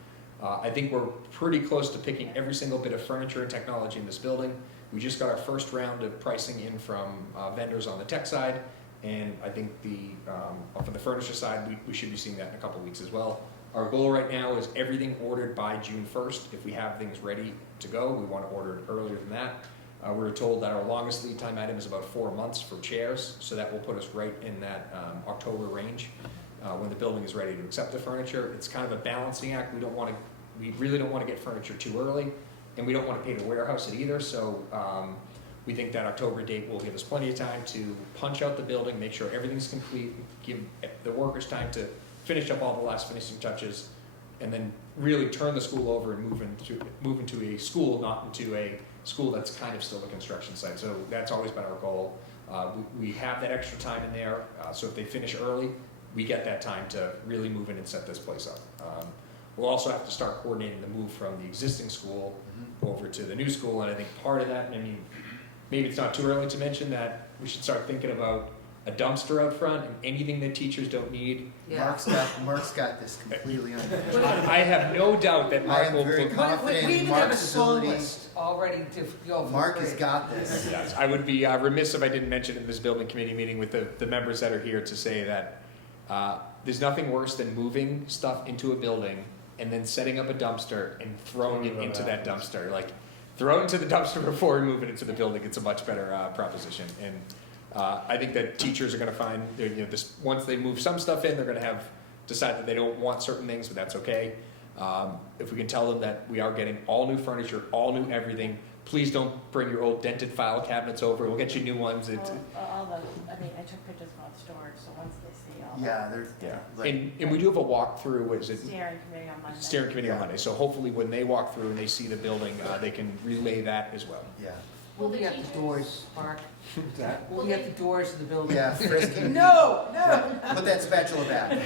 I think we're pretty close to picking every single bit of furniture and technology in this building. We just got our first round of pricing in from vendors on the tech side. And I think for the furniture side, we should be seeing that in a couple of weeks as well. Our goal right now is everything ordered by June 1st. If we have things ready to go, we want to order it earlier than that. We were told that our longest lead time item is about 4 months for chairs, so that will put us right in that October range when the building is ready to accept the furniture. It's kind of a balancing act. We really don't want to get furniture too early, and we don't want to pay to warehouse it either. So we think that October date will give us plenty of time to punch out the building, make sure everything's complete, give the workers time to finish up all the last finishing touches, and then really turn the school over and move into a school, not into a school that's kind of still a construction site. So that's always been our goal. We have that extra time in there, so if they finish early, we get that time to really move in and set this place up. We'll also have to start coordinating the move from the existing school over to the new school, and I think part of that, I mean, maybe it's not too early to mention that we should start thinking about a dumpster out front and anything that teachers don't need. Yeah. Mark's got this completely under control. I have no doubt that I Mark am will. very confident We in even have a Mark's song ability. list already to go for Mark free. has got this. Yes, I would be remiss if I didn't mention in this building committee meeting with the members that are here to say that there's nothing worse than moving stuff into a building and then setting up a dumpster and throwing it into that dumpster. Like, throw it into the dumpster before we move it into the building. It's a much better proposition. And I think that teachers are going to find, this once they move some stuff in, they're going to decide that they don't want certain things, but that's okay. If we can tell them that we are getting all new furniture, all new everything, please don't bring your old dented file cabinets over. We'll get you new ones. I took pictures from the storage, so once they see all Yeah, that. they're Yeah, like, and we do have a walkthrough. What is it? Steering committee on Monday. Steering committee on Monday. So hopefully, when they walk through and they see the building, they can relay that as well. yeah, We'll be at the doors, Mark. We'll be at the doors of the building. yeah, frisky. No. Put that spatula back.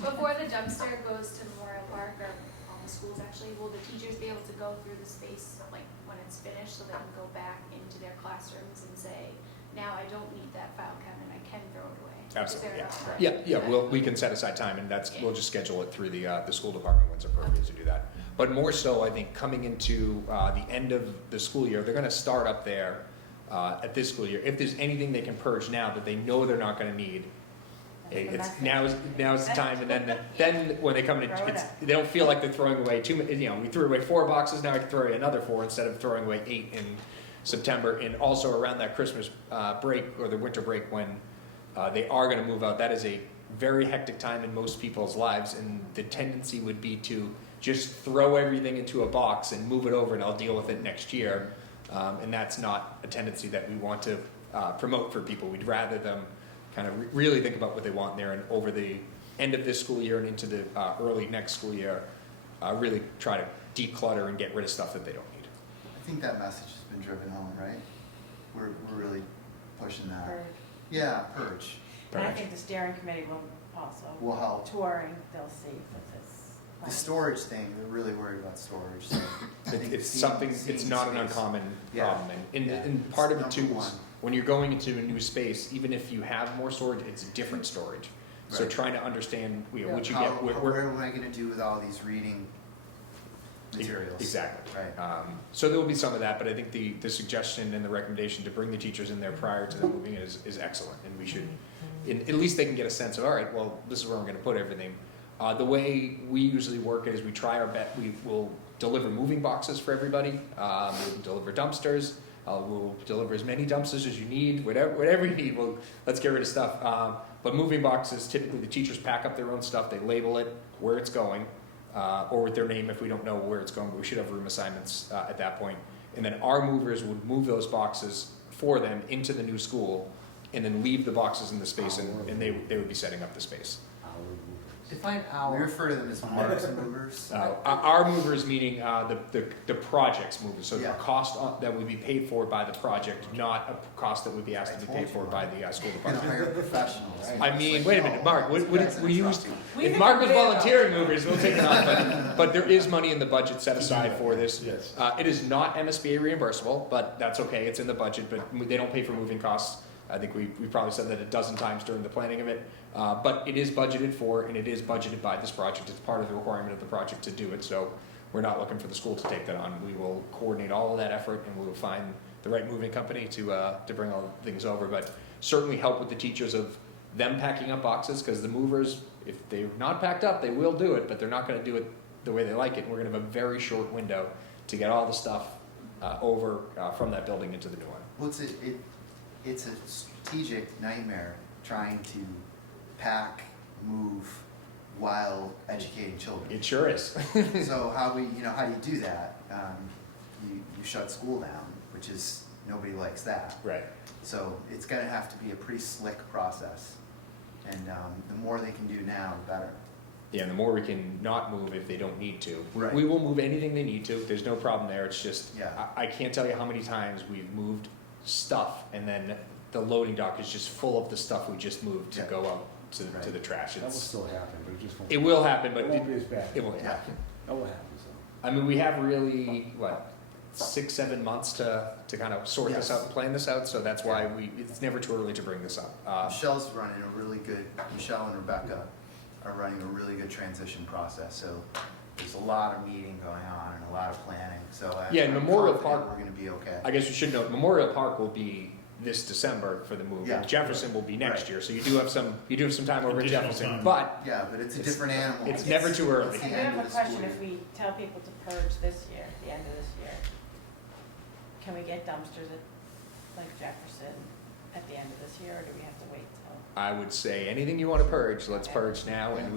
Before the dumpster goes to Memorial Park, or all the schools actually, will the teachers be able to go through the space, like, when it's finished, so they can go back into their classrooms and say, now I don't need that file cabinet, I can throw it away? Absolutely. Is there Yeah. enough time? Yeah. We can set aside time, and we'll just schedule it through the school department when it's appropriate to do that. But more so, I think coming into the end of the school year, they're going to start up there at this school year. If there's anything they can purge now that they know they're not going to need, now is the time. And then when they come in, they don't feel like they're throwing away too many. We threw away 4 boxes. Now I can throw away another 4 instead of throwing away 8 in September. And also around that Christmas break or the winter break when they are going to move out. That is a very hectic time in most people's lives, and the tendency would be to just throw everything into a box and move it over, and I'll deal with it next year. And that's not a tendency that we want to promote for people. We'd rather them kind of really think about what they want there, and over the end of this school year and into the early next school year, really try to declutter and get rid of stuff that they don't need. I think that message has been driven home, right? We're really pushing that. Yeah, purge And I think the steering committee will also, will help. touring, they'll see if it's. The storage thing, they're really worried about storage, so. I think It's seeing- something, seeing it's not an space. uncommon Yeah. problem, and Yeah. part of it It's too number is, one. when you're going into a new space, even if you have more storage, it's different storage. So Right. trying to understand, what you How, get, what am I gonna do with all these reading materials? Exactly. Right. So there will be some of that, but I think the suggestion and the recommendation to bring the teachers in there prior to them moving in is excellent, and we should, at least they can get a sense of, all right, well, this is where I'm gonna put everything. The way we usually work is we try our best, we will deliver moving boxes for everybody, we'll deliver dumpsters, we'll deliver as many dumpsters as you need, whatever you need, let's get rid of stuff. But moving boxes, typically the teachers pack up their own stuff, they label it, where it's going, or with their name if we don't know where it's going, but we should have room assignments at that point. And then our movers would move those boxes for them into the new school, and then leave the boxes in the space, and they would be setting up the space. Define We our, refer to them as marks movers. Our movers meaning the project's movers, so the Yeah. cost that would be paid for by the project, not a cost that would be asked to be paid for by the school We're gonna department. hire professionals. I mean, wait a minute, Mark, what we used, We if think Mark was we're there, though. volunteering movers, we'll take it on, but there is money in the budget set aside for this. Yes. It is not MSBA reimbursable, but that's okay, it's in the budget, but they don't pay for moving costs. I think we probably said that a dozen times during the planning of it. But it is budgeted for, and it is budgeted by this project. It's part of the requirement of the project to do it, so we're not looking for the school to take that on. We will coordinate all of that effort, and we will find the right moving company to bring all the things over. But certainly help with the teachers of them packing up boxes, because the movers, if they're not packed up, they will do it, but they're not gonna do it the way they like it. And we're gonna have a very short window to get all the stuff over from that building into the new one. Well, it's a strategic nightmare trying to pack, move while educating children. It sure is. So how do you do that? You shut school down, which is, nobody likes that. Right. So it's gonna have to be a pretty slick process. And the more they can do now, the better. Yeah, and the more we can not move if they don't need to. Right. We will move anything they need to, there's no problem there, it's just, Yeah. I can't tell you how many times we've moved stuff and then the loading dock is just full of the stuff we just moved to Yeah. go out to Right. the trash. That will It's, still happen, but it just won't. it will happen, but It won't be as bad. it won't Yeah. happen. That will happen, so. I mean, we have really, 6-7 months to kind of sort this Yes. out and plan this out, so that's why it's never too early to bring this up. Michelle and Rebecca are running a really good transition process, so there's a lot of meeting going on and a lot of planning, so Yeah, and I'm Memorial confident Park- we're gonna be okay. I guess you should note, Memorial Park will be this December for the move, Yeah. and Jefferson will be next Right. year, so you do have some time over at Additional Jefferson, time. but Yeah, but it's a It's- different animal. it's never too early. It's the I do end have of a the school question, year. if we tell people to purge this year, the end of this year, can we get dumpsters at, like Jefferson, at the end of this year, or do we have to wait till? I would say anything you want to purge, let's purge now, and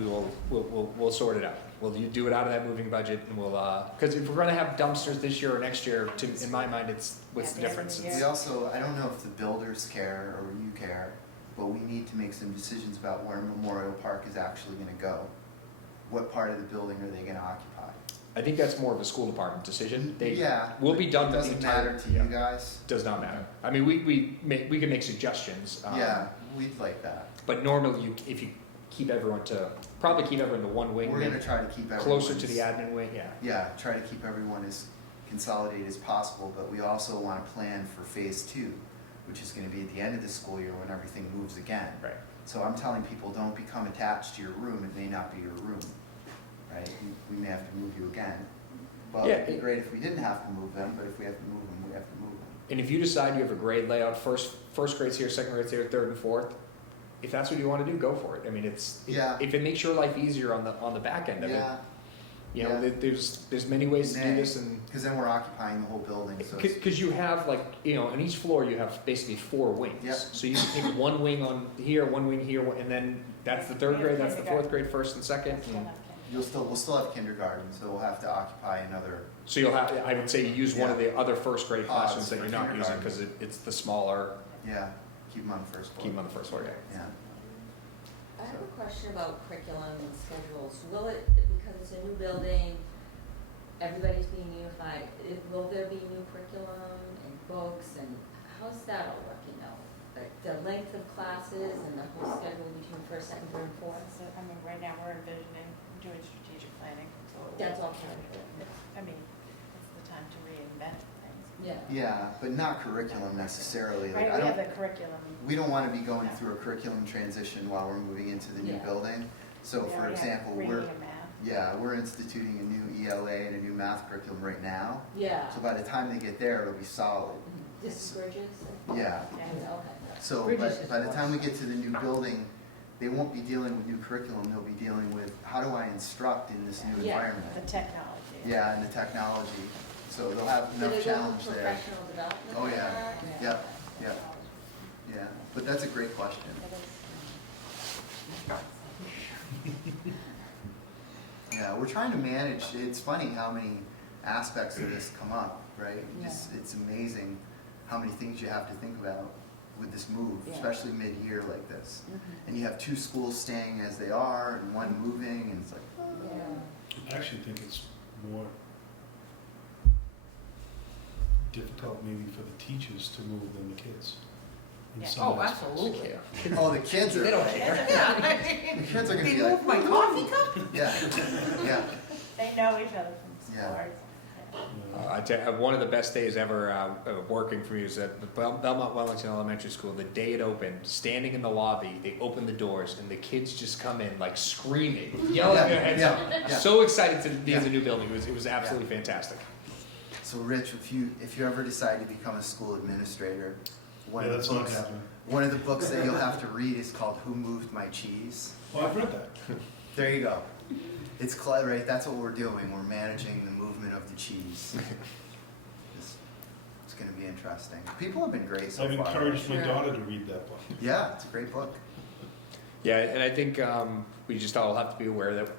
we'll sort it out. We'll do it out of that moving budget, and because if we're gonna have dumpsters this year or next year, in my mind, what's At the the end of difference? the It's- We also, I don't know if the builders care or you care, but we need to make some decisions about where Memorial Park is actually gonna go. What part of the building are they gonna occupy? I think that's more of a school department decision. Yeah. We'll be done with the Doesn't entire. matter to you guys? Does not matter. I mean, we can make suggestions. Yeah, we'd like that. But normally, if you probably keep everyone to one wing, We're maybe gonna try to keep everyone. closer to the admin wing, yeah. Yeah, try to keep everyone as consolidated as possible, but we also wanna plan for phase 2, which is gonna be at the end of the school year when everything moves again. Right. So I'm telling people, don't become attached to your room, it may not be your room, right? We may have to move you again. Well, Yeah, it'd be it- great if we didn't have to move them, but if we have to move them, we have to move them. And if you decide you have a grade layout, first grade's here, second grade's here, third and fourth, if that's what you want to do, go for it. I mean, Yeah. if it makes your life easier on the back end of it, Yeah, you know, yeah. there's many ways to do this, and because then we're occupying the whole building, so it's- because you have on each floor you have basically 4 wings. Yep. So you can pick one wing on here, one wing here, and then that's the third grade, that's the fourth grade, first and second. Still and- have we'll still have kindergarten, so we'll have to occupy another. So you'll have, I would say, you use one of Yeah. the other first grade Pods classrooms that for you're not using kindergarten. because it's the smaller, Yeah, keep them on the first floor. keep them on the first floor, yeah. Yeah. I have a question about curriculum and schedules. Will it, because it's a new building, everybody's being unified, will there be new curriculum and books, and how's that all working out? the length of classes and the whole schedule between first, second, third, and fourth? So, I mean, right now, we're envisioning doing strategic planning, so. That's all part of it. I mean, it's the time to reinvent things. Yeah. Yeah, but not curriculum necessarily. Like, Right, I we have don't, the curriculum. we don't wanna be going through a curriculum transition while we're moving into the new Yeah. building. So We for already have example, reading we're, and math. yeah, we're instituting a new ELA and a new math curriculum right now. Yeah. So by the time they get there, it'll be solid. This is Bridges? Yeah. Yeah. Okay. So Bridges by, is by the time we once. get to the new building, they won't be dealing with new curriculum, they'll be dealing with how do I instruct in this new Yeah. environment? The technology. Yeah, and the technology. So they'll have Do enough they go challenge through there. professional development? Oh, for yeah. that? Yep, yep, yeah. But that's a great question. It is. Yeah, we're trying to manage, it's funny how many aspects of this come up, right? It's amazing how many things you have to think about with this move, Yeah. especially mid-year like this. Mhm. And you have two schools staying as they are and one moving, and it's like, Yeah. I actually think it's more difficult maybe for the teachers to move than the kids. In Yeah. some Oh, aspects. absolutely. oh, the kids are. They don't care. Yeah, I The mean, kids are gonna they be like, moved my coffee cup? yeah, yeah, They know each other from Yeah. sports. Yeah. I tell you, one of the best days ever working for me was at the Belmont Wellington Elementary School. The day it opened, standing in the lobby, they opened the doors and the kids just come in like screaming, yelling Yeah, their heads yeah, up. yeah. So excited to be in Yeah. the new building. It was absolutely fantastic. So Rich, if you ever decide to become a school administrator, one Yeah, of that's the not books, happening. one of the books that you'll have to read is called Who Moved My Cheese? Well, I've read that. There you go. It's clever, right? That's what we're doing. We're managing the movement of the cheese. It's gonna be interesting. People have been great so I've far. encouraged my Sure. daughter to read that book. Yeah, it's a great book. Yeah, and I think we just all have to be aware that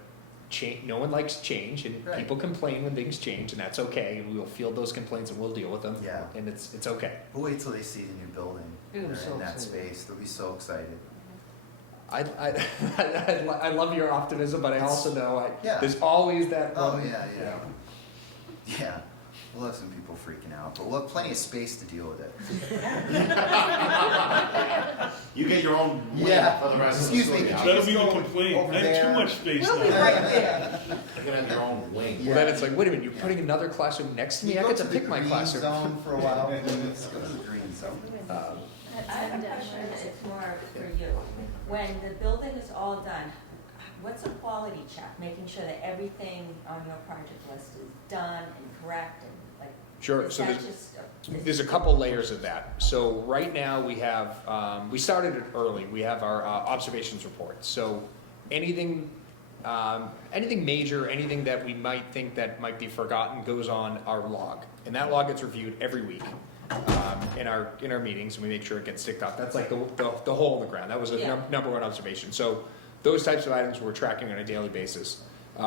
no one likes change, and Right. people complain when things change, and that's okay. And we'll field those complaints and we'll deal with them. Yeah. And it's okay. But wait till they see the new building. They're They're so in that excited. space. They'll be so excited. I love your optimism, but I also know Yeah. there's always that Oh, one. yeah, yeah. Yeah. We'll have some people freaking out, but we'll have plenty of space to deal with it. You get your own wing Yeah. for the rest of the Excuse me, school. could you That'll be the go complaint. over I have there? too much space We'll be now. right there. You're gonna have your own wing. Well, then it's like, wait a minute, you're putting another classroom next to me? I Go get to the pick my green classroom. zone for a while, please. Go to the green zone. I have a question, it's more for you. When the building is all done, what's a quality check? Making sure that everything on your project list is done and correct and like, Sure, is so that there's, just? there's a couple layers of that. So right now we have, we started it early, we have our observations report. So anything, anything major, anything that we might think that might be forgotten goes on our log. And that log gets reviewed every week in our meetings, and we make sure it gets ticked off. That's like the hole in the ground. That was a Yeah. number one observation. So those types of items we're tracking on a daily basis.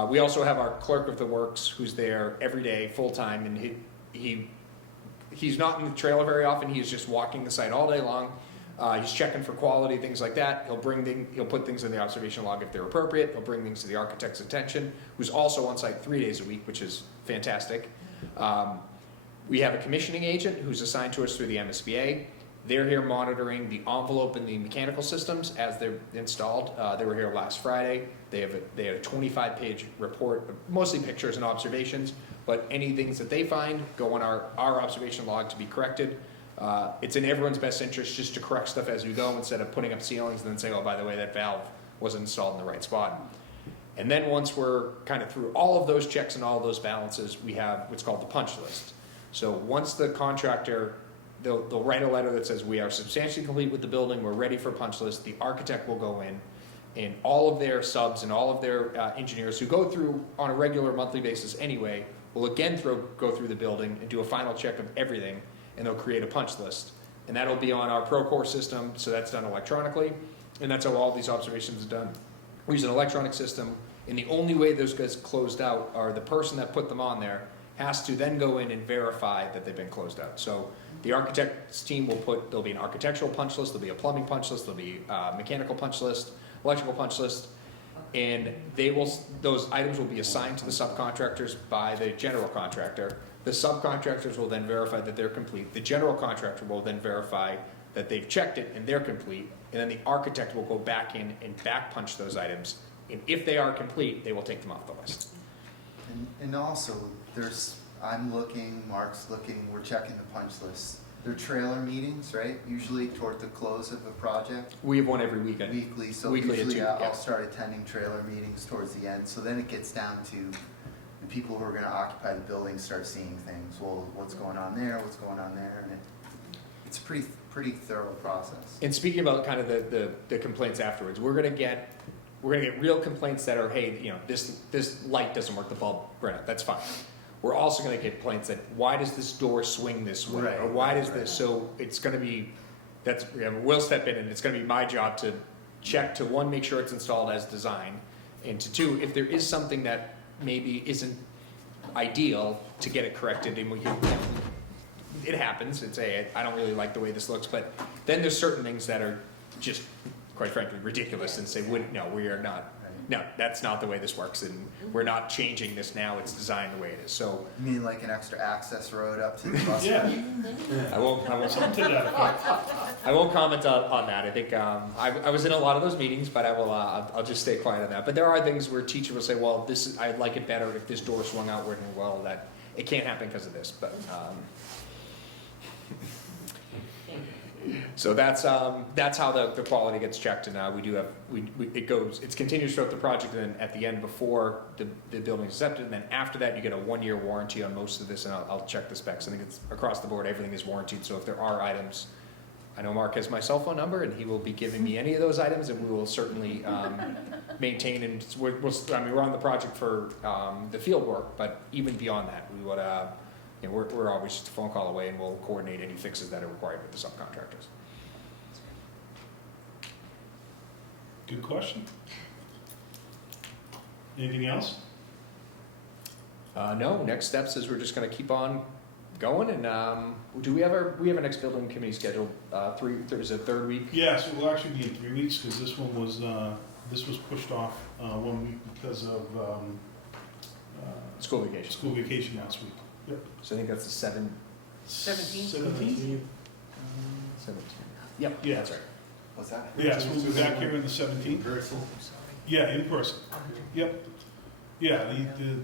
We also have our clerk of the works who's there every day, full-time, and he's not in the trailer very often. He's just walking the site all day long. He's checking for quality, things like that. He'll put things in the observation log if they're appropriate. He'll bring things to the architect's attention, who's also on site 3 days a week, which is fantastic. We have a commissioning agent who's assigned to us through the MSBA. They're here monitoring the envelope and the mechanical systems as they're installed. They were here last Friday. They had a 25-page report, mostly pictures and observations, but any things that they find go on our observation log to be corrected. It's in everyone's best interest just to correct stuff as we go instead of putting up ceilings and then saying, oh, by the way, that valve wasn't installed in the right spot. And then once we're kind of through all of those checks and all of those balances, we have what's called the punch list. So once the contractor, they'll write a letter that says we are substantially complete with the building, we're ready for punch list. The architect will go in, and all of their subs and all of their engineers who go through on a regular monthly basis anyway, will again go through the building and do a final check of everything, and they'll create a punch list. And that'll be on our Procore system, so that's done electronically, and that's how all these observations are done. We use an electronic system, and the only way those guys closed out are the person that put them on there has to then go in and verify that they've been closed out. So the architect's team there'll be an architectural punch list, there'll be a plumbing punch list, there'll be a mechanical punch list, electrical punch list, and those items will be assigned to the subcontractors by the general contractor. The subcontractors will then verify that they're complete. The general contractor will then verify that they've checked it and they're complete, and then the architect will go back in and back punch those items, and if they are complete, they will take them off the list. And also, I'm looking, Mark's looking, we're checking the punch list. They're trailer meetings, right? Usually toward the close of a project. We have one every weekend. Weekly, so Weekly at usually 2, I'll yeah. start attending trailer meetings towards the end. So then it gets down to the people who are gonna occupy the building start seeing things. Well, what's going on there, what's going on there, and it's a pretty thorough process. And speaking about kind of the complaints afterwards, we're gonna get real complaints that are, hey, you know, this light doesn't work, the bulb ran out, that's fine. We're also gonna get complaints that, why does this door swing this way? Right, Or why does right. this, so it's gonna be, we'll step in and it's gonna be my job to check to, one, make sure it's installed as designed, and to two, if there is something that maybe isn't ideal, to get it corrected, and we can, it happens, it's I don't really like the way this looks, but then there's certain things that are just, quite frankly, ridiculous, and say, no, we are not, no, that's not the way this works, and we're not changing this now, it's designed the way it is, so. You mean like an extra access road up to the bus? Yeah. I won't Something to that effect. I won't comment on that. I think I was in a lot of those meetings, but I will. I'll just stay quiet on that. But there are things where teachers will say, "Well, I'd like it better if this door swung outward," and well, that it can't happen because of this. But so that's how the quality gets checked. And we do have it continues throughout the project, and then at the end before the building is accepted, and then after that you get a 1-year warranty on most of this. And I'll check the specs. I think it's across the board. Everything is warranted. So if there are items. I know Mark has my cell phone number, and he will be giving me any of those items, and we will certainly maintain. And we're on the project for the field work, but even beyond that, we would. We're always just a phone call away, and we'll coordinate any fixes that are required with the subcontractors. Good question. Anything else? No. Next steps is we're just going to keep on going, and we have our next building committee scheduled. There's a third week. Yeah, so we'll actually be in 3 weeks, because this one was pushed off 1 week because of School vacation. school vacation last week. Yep. So I think that's the 17th? 17th? 17th. Yep. Yeah. That's right. What's that? Yeah, so we'll be back here on the 17th. Yeah, in person. Yep. Yeah,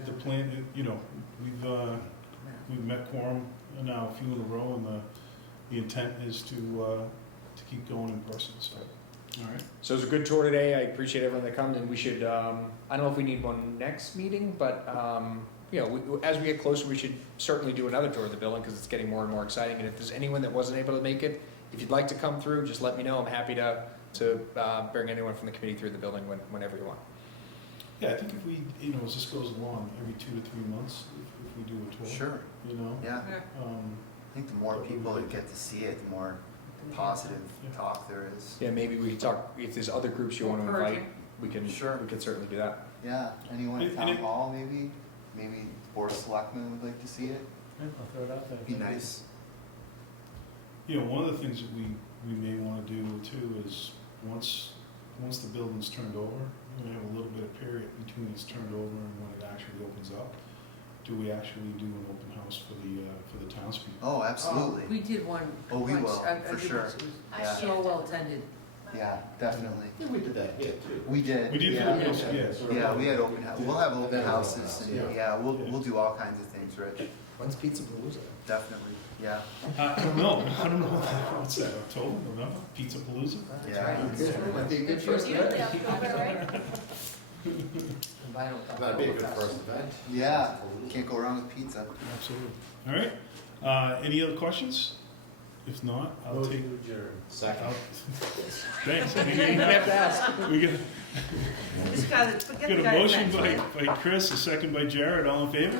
the plan, we've met quorum now a few in a row, and the intent is to keep going in person, so, all right. So it was a good tour today. I appreciate everyone that comes, and we should, I don't know if we need one next meeting, but, as we get closer, we should certainly do another tour of the building, because it's getting more and more exciting. And if there's anyone that wasn't able to make it, if you'd like to come through, just let me know. I'm happy to bring anyone from the committee through the building whenever you want. Yeah, I think if we, as this goes along, every 2 to 3 months, if we do a tour. Sure. Yeah. I think the more people that get to see it, the more positive talk there is. Yeah, maybe we could talk, if there's other groups you want to invite, we can certainly do that. Yeah, anyone at And town it- hall maybe Board of Selectmen would like to see it. I'll throw it out there. Be nice. One of the things that we may want to do too is, once the building's turned over, we're gonna have a little bit of period between it's turned over and when it actually opens up. Do we actually do an open house for the townspeople? Oh, absolutely. We did one. Oh, we once. will, I for did sure. once. It was Yeah. so well attended. Yeah, definitely. Yeah, we did that here too. We did. We did for yeah. the middle school, yes. Yeah, we had open house. We'll have open Yeah. houses, and Yeah. we'll do all kinds of things, Rich. When's Pizza Palooza? Definitely. Yeah. I don't know what's that, October, November, Pizza Palooza? Yeah. Might be a good first Usually event. October, right? That'd be a good first event. Yeah. Can't go wrong with pizza. Absolutely. All right, any other questions? If not, I'll take. Second. Thanks. You didn't have to ask. We got Just gotta forget the a guy motion next. by Chris, a second by Jared, all in favor?